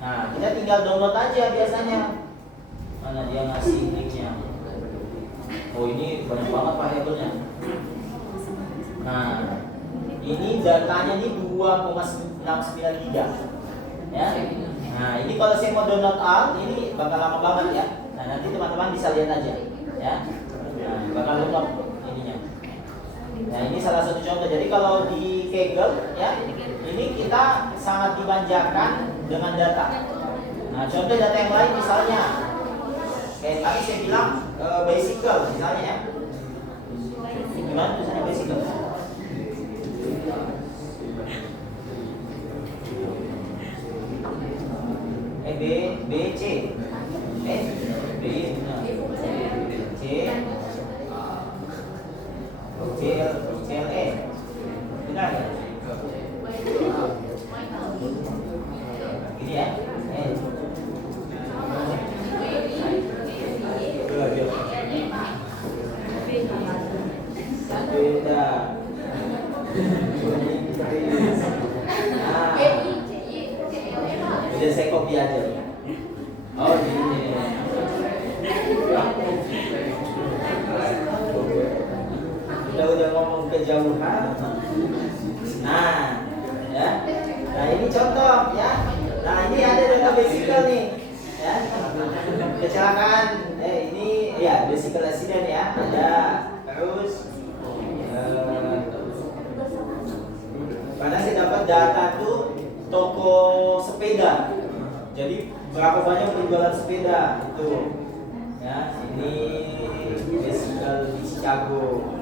Nah kita tinggal download aja biasanya. Mana dia ngasih linknya? Oh ini banyak banget variabelnya. Nah ini datanya nih 2,69 giga ya. Nah ini kalau saya mau download all ini bakal lama banget ya. Nah nanti teman-teman bisa lihat aja ya. Nah bakal download ininya. Nah ini salah satu contoh. Jadi kalau di Kaggle ya ini kita sangat dimanjakan dengan data. Nah contoh data yang lain misalnya kayak tadi saya bilang bicycle misalnya ya. Gimana tulisannya bicycle? B C B C E benar ya? Ini ya beda. Udah saya copy aja. Oh gini. Udah ngomong kejauhan. Nah, ya. Nah ini contoh ya. Nah ini ada data bicycle nih, ya. Kecelakaan. Ini ya bicycle accident ya. Ada terus. Karena saya dapat data tuh toko sepeda. Jadi berapa banyak penjualan sepeda itu? Ya, ini bicycle di Chicago.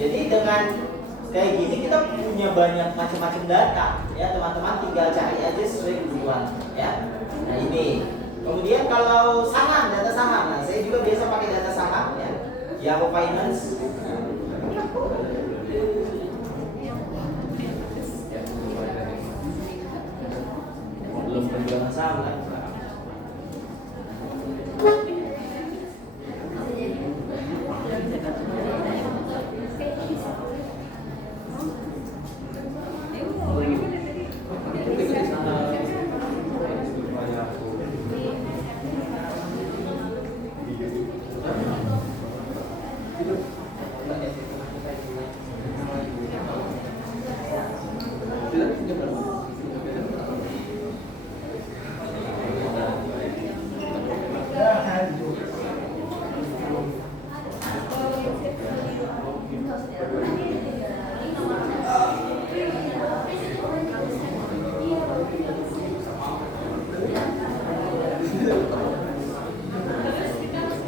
Jadi dengan kayak gini kita punya banyak macam-macam data ya, teman-teman tinggal cari aja sesuai kebutuhan ya. Nah ini kemudian kalau saham, data saham, nah saya juga biasa pakai data saham ya, Yahoo Finance. Belum penjualan saham kan?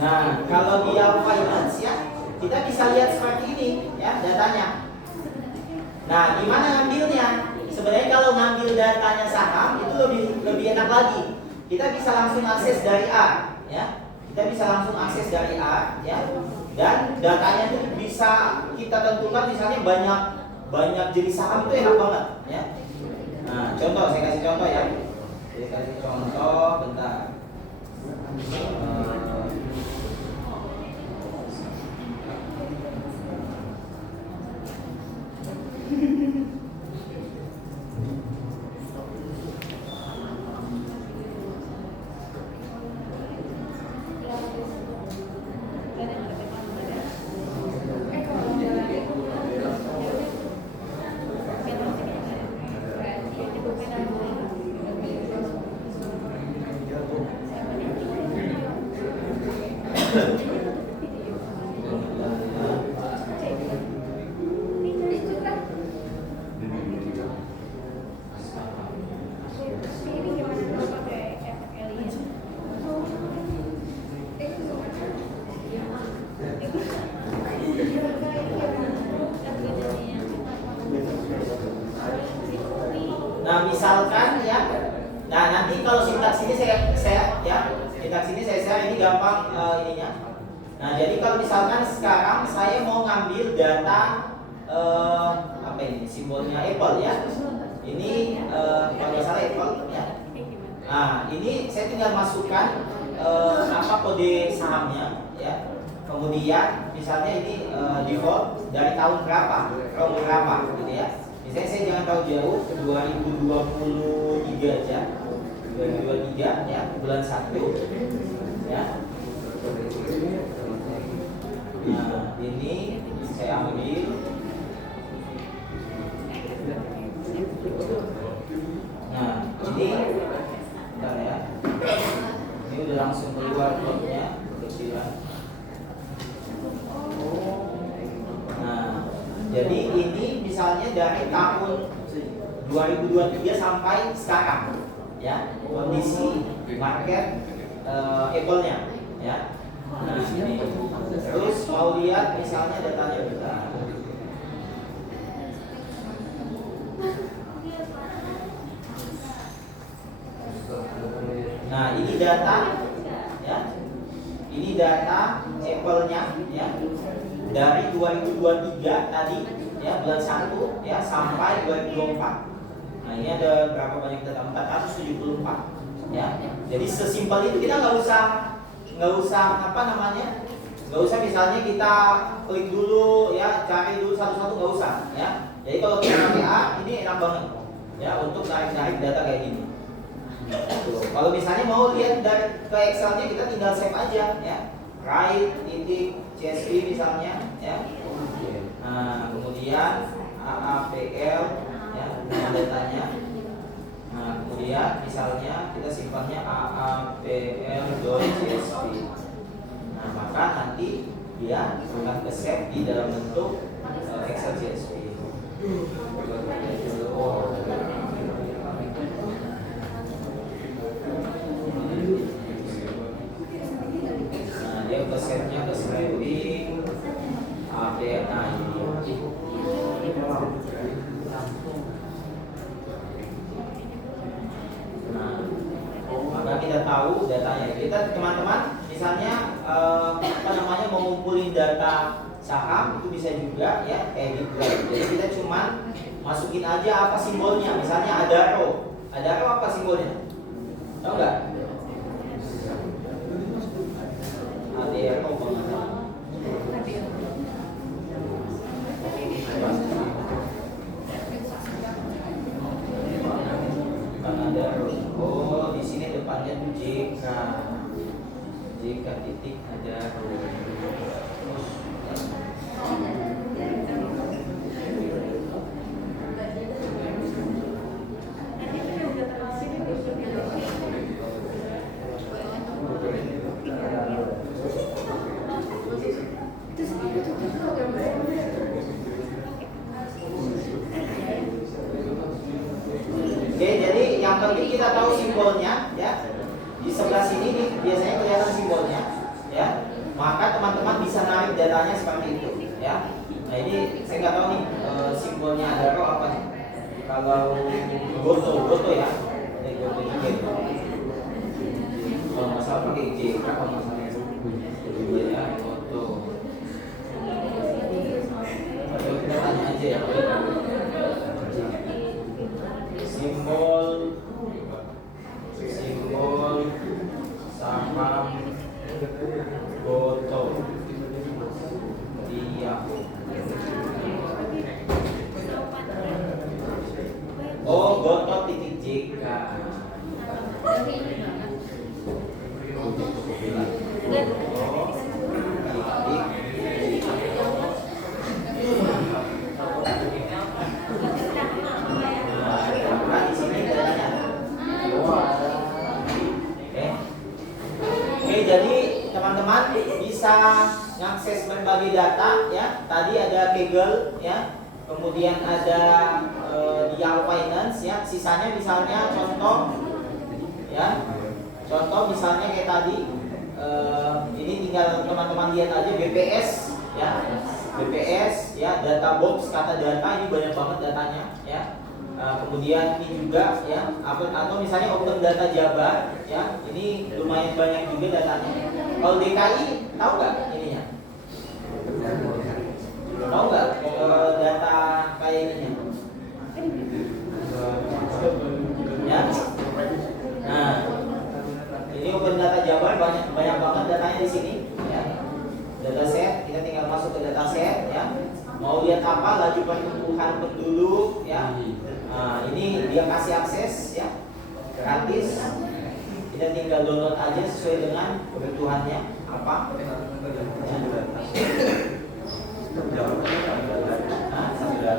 Nah, kalau di Yahoo Finance ya, kita bisa lihat seperti ini ya datanya. Nah, gimana ngambilnya? Sebenarnya kalau kalau ngambil datanya saham itu lebih enak lagi. Kita bisa langsung akses dari A, ya. Kita bisa langsung akses dari A, ya. Dan datanya itu bisa kita tentukan, misalnya banyak jenis saham itu enak banget, ya. Nah, contoh, saya kasih contoh ya. Saya kasih contoh, bentar. Nah, misalkan ya, nah nanti kalau sintaks ini saya ya, sintaks ini saya share, ini gampang ininya. Nah, jadi kalau misalkan sekarang saya mau ngambil data apa ini simbolnya Apple ya, ini kalau nggak salah Apple ya. Nah, ini saya tinggal masukkan apa kode sahamnya ya. Kemudian misalnya ini default dari tahun berapa, tahun berapa gitu ya. Misalnya saya jangan tahu jauh, 2023 aja, 2023 ya, bulan 1 ya. Nah, ini saya ambil. Nah, ini bentar ya. Ini udah langsung keluar kodenya kecilan. Nah, jadi ini misalnya dari tahun 2023 sampai sekarang ya, kondisi market Apple-nya ya. Nah, ini. Terus mau lihat misalnya datanya kita. Nah, ini data ya. Ini data Apple-nya ya. Dari 2023 tadi ya, bulan 1 ya sampai 2024. Nah, ini ada berapa banyak data? 474 ya. Jadi sesimpel itu, kita nggak usah apa namanya? Nggak usah misalnya kita klik dulu ya, cari dulu satu-satu, nggak usah ya. Jadi kalau kita pakai A, ini enak banget ya untuk narik data kayak gini. Kalau misalnya mau lihat dari ke Excel-nya, kita tinggal save aja ya. Write titik CSV misalnya ya. Nah, kemudian AAPL ya, datanya. Nah, kemudian misalnya kita simpannya AAPL.csv. Nah, maka nanti dia akan ke-save di dalam bentuk Excel CSV. Nah, dia ke-save-nya ke scraping update. Nah, ini. Nah, maka kita tahu datanya. Kita teman-teman misalnya apa namanya mau ngumpulin data saham itu bisa juga ya kayak gitu. Jadi kita cuma masukin aja apa simbolnya. Misalnya Adaro. Adaro apa simbolnya? Tahu nggak? Adaro apa? Oh, di sini depannya tuh JK. JK titik ada. Oke, jadi yang penting kita tahu simbolnya ya. Di sebelah sini nih biasanya kelihatan simbolnya ya. Maka teman-teman bisa narik datanya seperti itu ya. Nah, ini saya nggak tahu nih simbolnya Adaro apa nih. Kalau Goto ya. Ini Goto juga. Kalau nggak salah pakai JK kalau nggak salah ya, Goto. Atau kita tanya aja ya. Simbol saham Goto. Iya. Oh, Goto titik JK. Jadi teman-teman bisa mengakses berbagai data ya. Tadi ada Kaggle ya, kemudian ada Yahoo Finance ya. Sisanya misalnya contoh ya, contoh misalnya kayak tadi ini tinggal teman-teman lihat aja BPS ya, BPS ya, data box kata data ini banyak banget datanya ya. Kemudian ini juga ya, atau misalnya Open Data Jabar ya, ini lumayan banyak juga datanya. Kalau DKI tahu nggak ininya? Tahu nggak data kayak ininya? Ya. Nah, ini Open Data Jabar banyak banget datanya di sini ya. Data set, kita tinggal masuk ke data set ya. Mau lihat apa, laju pertumbuhan penduduk ya. Nah, ini dia kasih akses ya, gratis. Kita tinggal download aja sesuai dengan kebutuhannya apa.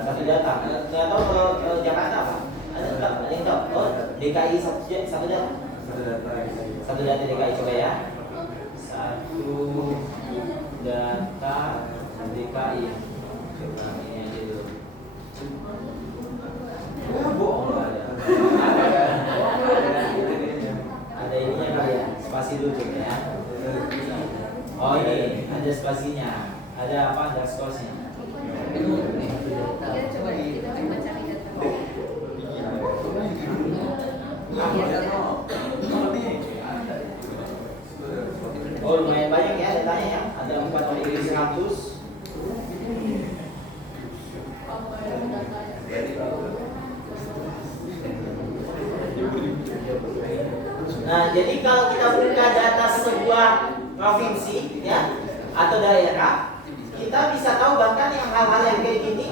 Satu data. Nggak tahu kalau Jakarta apa? Ada yang tahu? Oh, DKI satu data. Satu data DKI, coba ya. Satu data DKI. Coba ini aja dulu. Bohong nggak ada. Ada ininya kali ya, spasi dulu ya. Oh ini ada spasinya, ada apa? Ada skornya. Oh lumayan banyak ya datanya ya, ada 4.100. Nah, jadi kalau kita buka data sebuah provinsi ya atau daerah, kita bisa tahu bahkan yang hal-hal yang kayak gini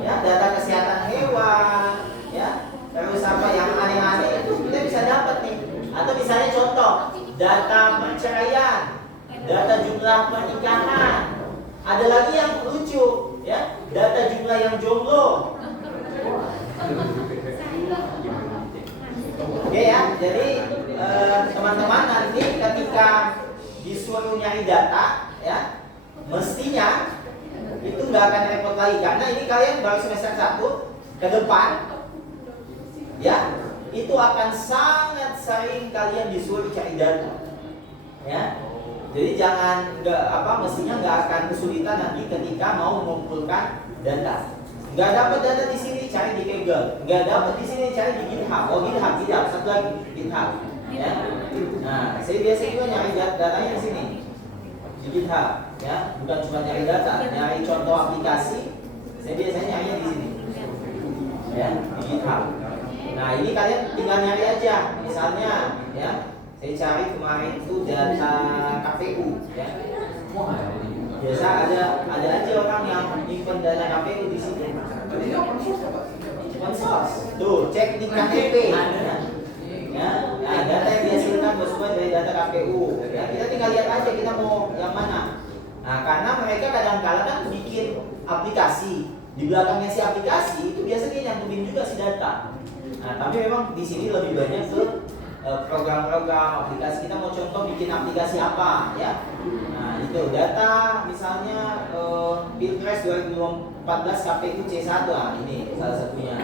ya, data kesehatan hewan ya, terus apa yang aneh-aneh itu kita bisa dapat nih. Atau misalnya contoh, data perceraian, data jumlah pernikahan. Ada lagi yang lucu ya, data jumlah yang jomblo. Oke ya, jadi teman-teman nanti ketika disuruh nyari data ya, mestinya itu nggak akan repot lagi karena ini kalian baru semester 1, ke depan ya itu akan sangat sering kalian disuruh cari data ya. Jadi jangan mestinya nggak akan kesulitan nanti ketika mau mengumpulkan data. Nggak dapat data di sini, cari di Kaggle. Nggak dapat di sini, cari di GitHub. Oh GitHub tidak, satu lagi GitHub. Ya. Nah, saya biasa juga nyari datanya di sini di GitHub. Ya, bukan cuma nyari data, nyari contoh aplikasi. Saya biasanya nyarinya di sini. Ya, di GitHub. Nah, ini kalian tinggal nyari aja. Misalnya, ya, saya cari kemarin itu data KPU. Ya. Biasa ada aja orang yang nyimpen data KPU di sini. Open source. Tuh, cek di KTP. Ya, nah, data yang dihasilkan sesuai dari data KPU. Ya, kita tinggal lihat aja kita mau yang mana. Nah, karena mereka kadang-kala kan bikin aplikasi. Di belakangnya si aplikasi itu biasanya nyantumin juga si data. Nah, tapi memang di sini lebih banyak ke program-program aplikasi. Kita mau contoh bikin aplikasi apa, ya? Nah, itu data misalnya Pilpres 2014 KPU C1, ini salah satunya.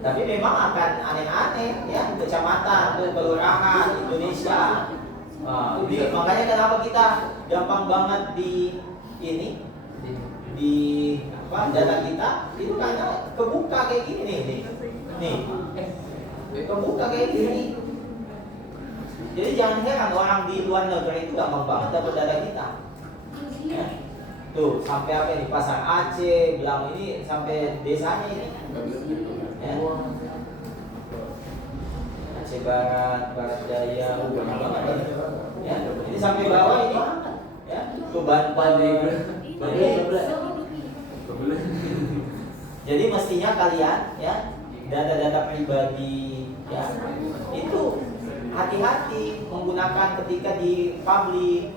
Tapi memang akan aneh-aneh ya, kecamatan, kelurahan Indonesia. Makanya kenapa kita gampang banget di data kita itu karena kebuka kayak gini nih. kebuka kayak gini. Jadi jangan heran orang di luar negeri itu gampang banget dapat data kita. Ya. Tuh sampai apa ini pasar Aceh, bilang ini sampai desanya ini. Ya. Aceh Barat, Barat Daya, banyak banget ini. Ya, ini sampai bawah ini. Ya, tuh Banten. Jadi mestinya kalian ya data-data pribadi ya itu hati-hati menggunakan ketika di publik.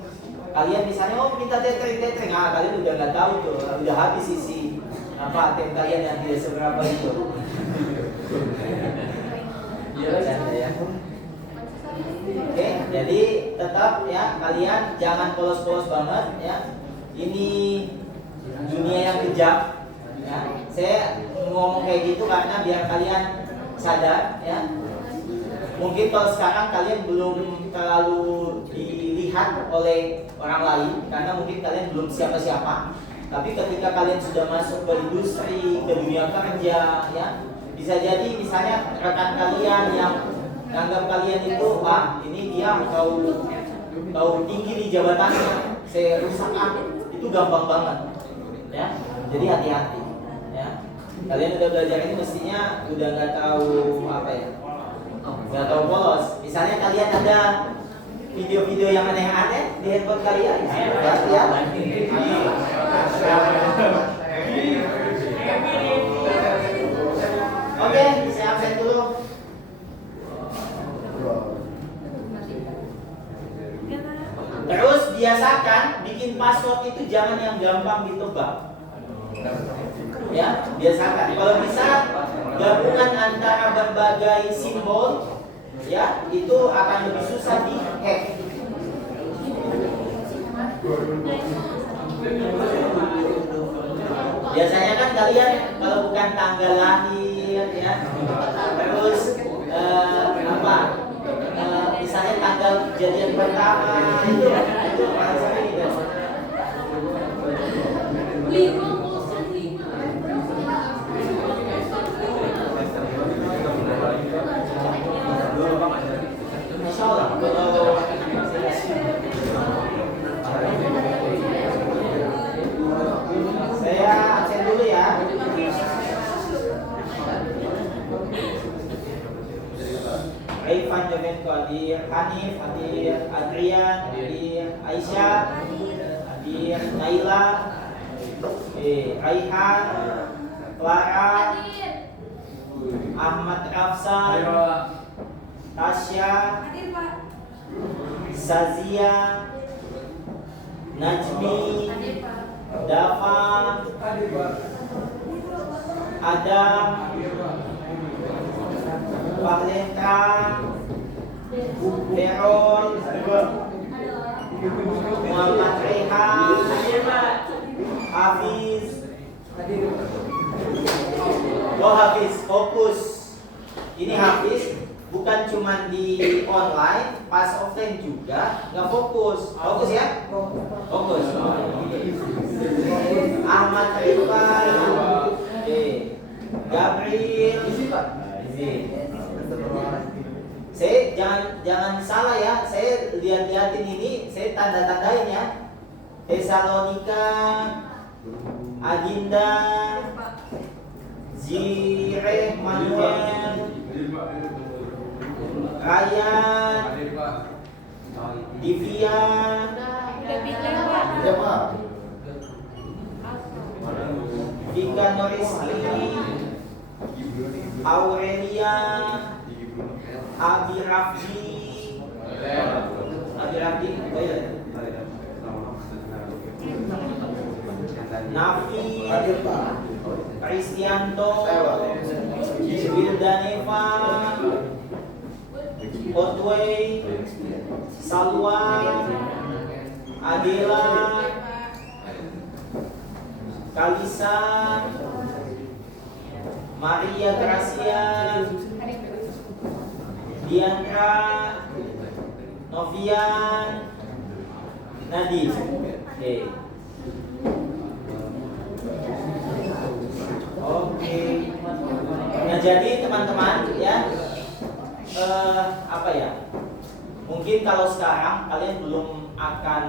Kalian misalnya minta tethering, kalian udah nggak tahu tuh, udah habis isi apa ATM kalian yang tidak seberapa itu. Ya. Oke, jadi tetap ya kalian jangan polos-polos banget ya. Ini dunia yang kejam. Ya. Saya ngomong kayak gitu karena biar kalian sadar ya. Mungkin kalau sekarang kalian belum terlalu dilihat oleh orang lain karena mungkin kalian belum siapa-siapa. Tapi ketika kalian sudah masuk ke industri, ke dunia kerja ya, bisa jadi misalnya rekan kalian yang anggap kalian itu, ini dia tahu tinggi di jabatannya, saya rusak itu gampang banget. Ya. Jadi hati-hati ya. Kalian udah belajar ini mestinya udah nggak tahu apa ya. Nggak tahu polos. Misalnya kalian ada video-video yang aneh-aneh di handphone kalian, ya. Oke, saya absen dulu. Terus biasakan bikin password itu jangan yang gampang ditebak. Ya, biasakan. Kalau bisa gabungan antara berbagai simbol, ya, itu akan lebih susah di hack. Biasanya kan kalian kalau bukan tanggal lahir, ya, terus misalnya tanggal kejadian pertama itu paling sering gitu. Insya Allah kalau saya absen dulu ya. Irfan Jovenko hadir, Hanif hadir, Adrian hadir, Aisyah hadir, Naila, Raihan, Clara, Ahmad Rafsan, Tasya, Sazia, Najmi, Dafa, Adam, Pahleka, Verol, Muhammad Rehan, Hafiz. Hafiz, fokus. Ini Hafiz bukan cuma di online, pas offline juga nggak fokus. Fokus ya? Fokus. Ahmad Rifan, Gabriel, saya jangan salah ya. Saya lihat-liatin ini, saya tanda-tandain ya. Tesalonika, Adinda, Zire, Manuel, Ryan, Divya, Vika Noriski, Aurelia, Abi Rafdi, Nafi, Kristianto, Wildaneva, Otway, Salwa, Adela, Kalisa, Maria Gracia, Diandra, Novian, Nadine. Oke. Nah, jadi teman-teman ya, apa ya? Mungkin kalau sekarang kalian belum akan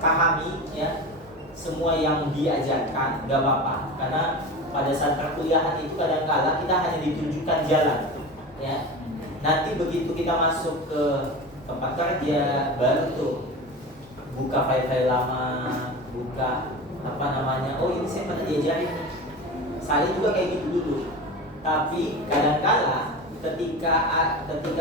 pahami ya semua yang diajarkan, nggak apa-apa. Karena pada saat perkuliahan itu kadang-kala kita hanya ditunjukkan jalan, ya. Nanti begitu kita masuk ke tempat kerja, baru tuh buka file-file lama, buka apa namanya. Oh ini saya pernah diajarin nih. Saya juga kayak gitu dulu. Tapi kadang-kala ketika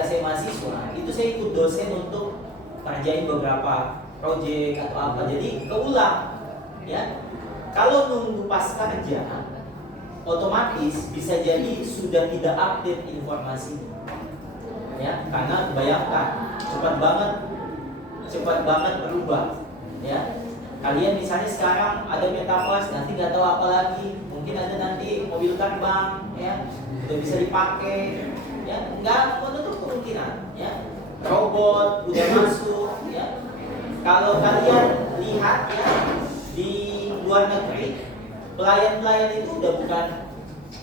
saya mahasiswa itu saya ikut dosen untuk kerjain beberapa proyek atau apa, jadi keulang ya. Kalau nunggu pas kerja otomatis bisa jadi sudah tidak update informasi ya, karena bayangkan cepat banget berubah ya. Kalian misalnya sekarang ada metaverse, nanti nggak tahu apa lagi, mungkin ada nanti mobil terbang ya, udah bisa dipakai ya, nggak menutup kemungkinan ya, robot udah masuk ya. Kalau kalian lihat ya di luar negeri, pelayan itu udah bukan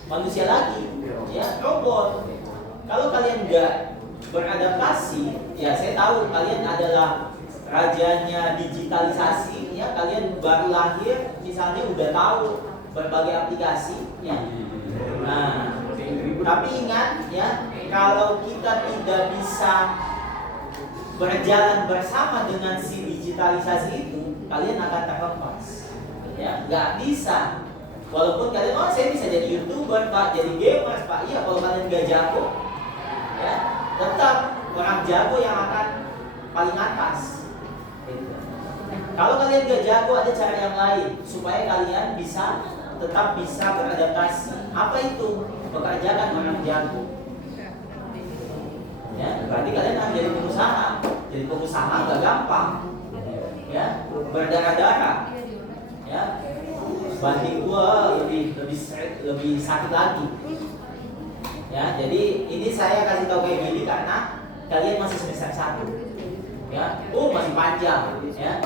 manusia lagi ya, robot. Kalau kalian nggak beradaptasi ya, saya tahu kalian adalah rajanya digitalisasi ya, kalian baru lahir misalnya udah tahu berbagai aplikasi ya. Nah, tapi ingat ya, kalau kita tidak bisa berjalan bersama dengan si digitalisasi itu, kalian akan terlepas ya, nggak bisa. Walaupun kalian, oh saya bisa jadi YouTuber pak, jadi gamers pak, iya kalau kalian nggak jago ya, tetap orang jago yang akan paling atas. Kalau kalian gak jago, ada cara yang lain supaya kalian tetap bisa beradaptasi. Apa itu? Pekerjaan orang jago. Ya, berarti kalian harus jadi pengusaha. Jadi pengusaha gak gampang. Ya, berdarah-darah. Ya, banding gua lebih sakit lagi. Ya, jadi ini saya kasih tahu kayak gini karena kalian masih semester 1. Ya, masih panjang. Ya.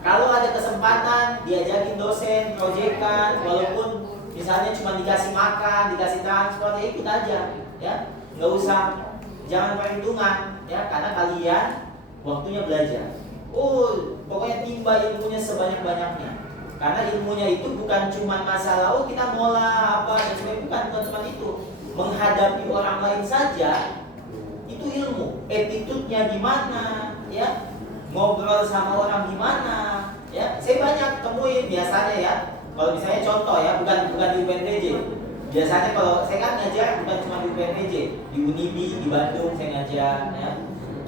Kalau ada kesempatan diajakin dosen, proyekan, walaupun misalnya cuma dikasih makan, dikasih transport, ya ikut aja, ya, nggak usah, jangan perhitungan, ya, karena kalian waktunya belajar. Pokoknya timba ilmunya sebanyak-banyaknya, karena ilmunya itu bukan cuma masalah, kita ngolah apa dan sebagainya, bukan cuma itu. Menghadapi orang lain saja itu ilmu, attitude-nya gimana, ya. Ngobrol sama orang gimana ya, saya banyak temuin biasanya ya. Kalau misalnya contoh ya, bukan di UNPJ. Biasanya kalau saya kan ngajar bukan cuma di UNPJ, di Unibi di Bandung saya ngajar ya.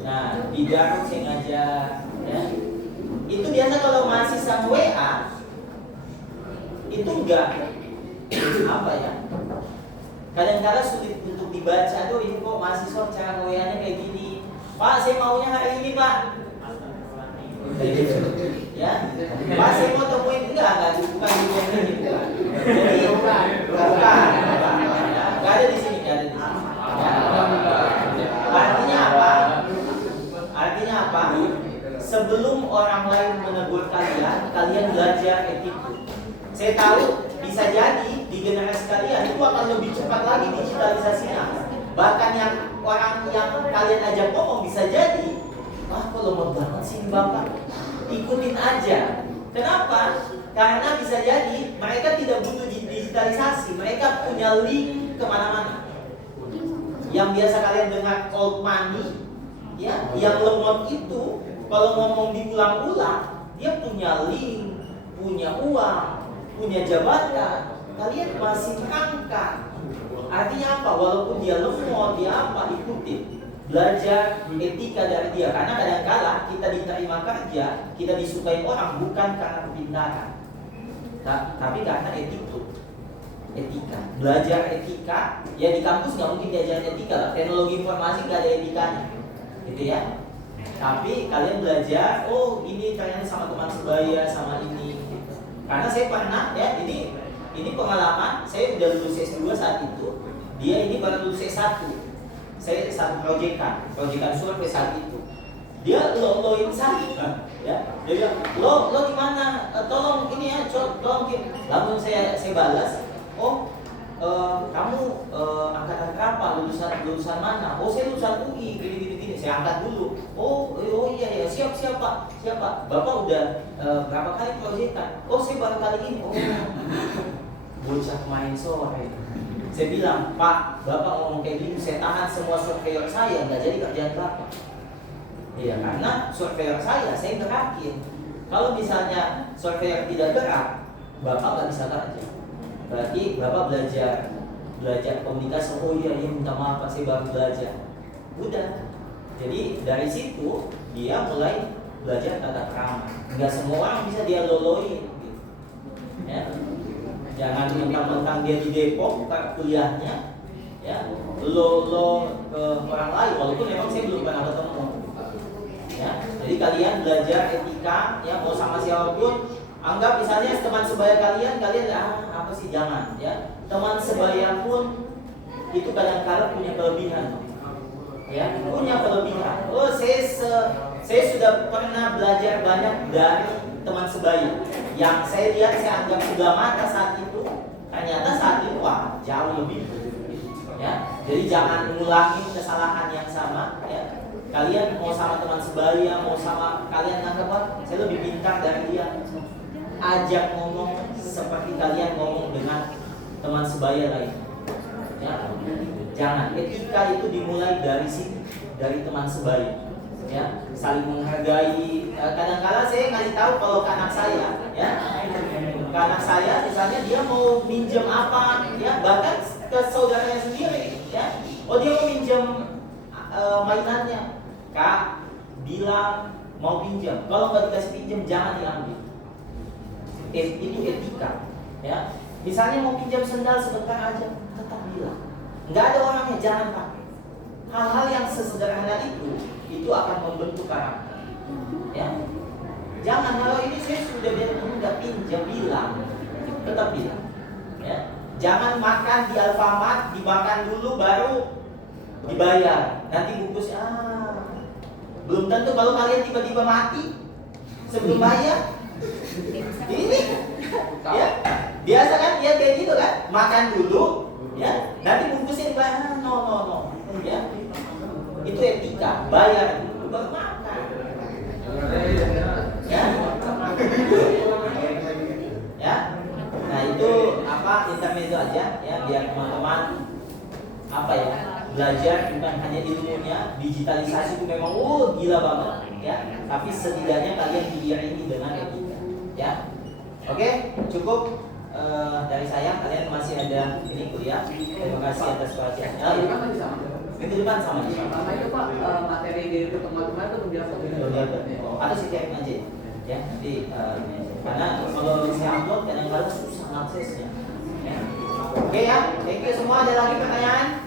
Nah, di Garut saya ngajar ya. Itu biasa kalau mahasiswa WA itu enggak apa ya, kadang-kadang sulit untuk dibaca. Aduh ini kok mahasiswa cara WA-nya kayak gini. Pak saya maunya hari ini pak. Ya, Pak saya mau temuin enggak bukan di UNPJ bukan. Jadi bukan, nggak ada di sini, nggak ada di sini. Ya. Artinya apa? Artinya apa? Sebelum orang lain menegur kalian belajar attitude. Saya tahu bisa jadi di generasi kalian itu akan lebih cepat lagi digitalisasinya. Bahkan yang orang yang kalian ajak ngomong bisa jadi, kok lemot banget sih bapak, ikutin aja. Kenapa? Karena bisa jadi mereka tidak butuh digitalisasi, mereka punya link kemana-mana. Yang biasa kalian dengar old money, ya, yang lemot itu kalau ngomong diulang-ulang, dia punya link, punya uang, punya jabatan. Kalian masih merangkak. Artinya apa? Walaupun dia lemot, dia apa? Ikutin. Belajar etika dari dia, karena kadang-kala kita diterima kerja, kita disukai orang bukan karena kepintaran, tapi karena etika. Belajar etika, ya di kampus nggak mungkin diajarin etika, teknologi informasi nggak ada etikanya, gitu ya. Tapi kalian belajar, ini ternyata sama teman sebaya, sama ini. Karena saya pernah ya, ini pengalaman, saya udah lulus S2 saat itu, dia ini baru lulus S1. Saya satu proyekan survei saat itu. Dia lo-loin saya, ya. Dia bilang, lo gimana? Tolong ini ya, tolong. Lalu saya balas, kamu angkatan berapa, lulusan mana? Oh saya lulusan UI, gini. Saya angkat dulu. Oh iya siap Pak. Bapak udah berapa kali proyekan? Oh saya baru kali ini. Oh bocah main sore. Saya bilang, Pak, Bapak ngomong kayak gini, saya tahan semua surveyor saya, nggak jadi kerjaan Bapak. Iya, karena surveyor saya gerakin. Kalau misalnya surveyor tidak gerak, Bapak nggak bisa kerja. Berarti Bapak belajar komunikasi. Oh iya, minta maaf Pak, saya baru belajar. Udah. Jadi dari situ dia mulai belajar tata krama. Nggak semua orang bisa dia loloin. Gitu. Ya. Jangan mentang-mentang dia di Depok kuliahnya, ya lo ke orang lain, walaupun memang saya belum pernah ketemu. Ya, jadi kalian belajar etika, ya mau sama siapapun, anggap misalnya teman sebaya kalian apa sih, jangan, ya teman sebaya pun itu kadang-kadang punya kelebihan, ya punya kelebihan. Oh saya sudah pernah belajar banyak dari teman sebaya. Yang saya lihat, saya anggap sebelah mata saat itu, ternyata saat itu wah jauh lebih. Ya, jadi jangan mengulangi kesalahan yang sama. Ya, kalian mau sama teman sebaya, mau sama kalian anggap apa? Saya lebih pintar dari dia. Ajak ngomong seperti kalian ngomong dengan teman sebaya lain. Ya, jangan. Etika itu dimulai dari sini, dari teman sebaya. Ya, saling menghargai. Kadang-kala saya ngasih tahu kalau ke anak saya, ya, ke anak saya misalnya dia mau minjem apa, ya, bahkan ke saudaranya sendiri, ya, oh dia mau minjem mainannya, Kak, bilang mau pinjam, kalau nggak dikasih pinjam jangan diambil. Itu etika, ya. Misalnya mau pinjam sendal sebentar aja, tetap bilang. Nggak ada orangnya, jangan pakai. Hal-hal yang sesederhana itu akan membentuk karakter. Ya, jangan kalau ini saya sudah nggak pinjam, bilang, tetap bilang. Ya, jangan makan di Alfamart, dimakan dulu baru dibayar. Nanti bungkusnya belum tentu kalau kalian tiba-tiba mati sebelum bayar. Ini, ya biasa kan dia kayak gitu kan, makan dulu, ya nanti bungkusnya dibayar. No, ya. Itu etika, bayar dulu baru makan. Ya. Nah, itu intermezzo aja ya, biar teman-teman belajar bukan hanya ilmunya. Digitalisasi itu memang gila banget ya, tapi setidaknya kalian diiringi dengan etika ya. Oke, cukup dari saya. Kalian masih ada ini kuliah. Terima kasih atas perhatiannya. Minggu depan sama juga. Sama itu Pak, materi dari pertemuan kemarin itu biasa. Atau si kirim aja, ya nanti karena kalau saya upload kadang-kadang susah aksesnya. Ya. Oke ya, thank you semua. Ada lagi pertanyaan?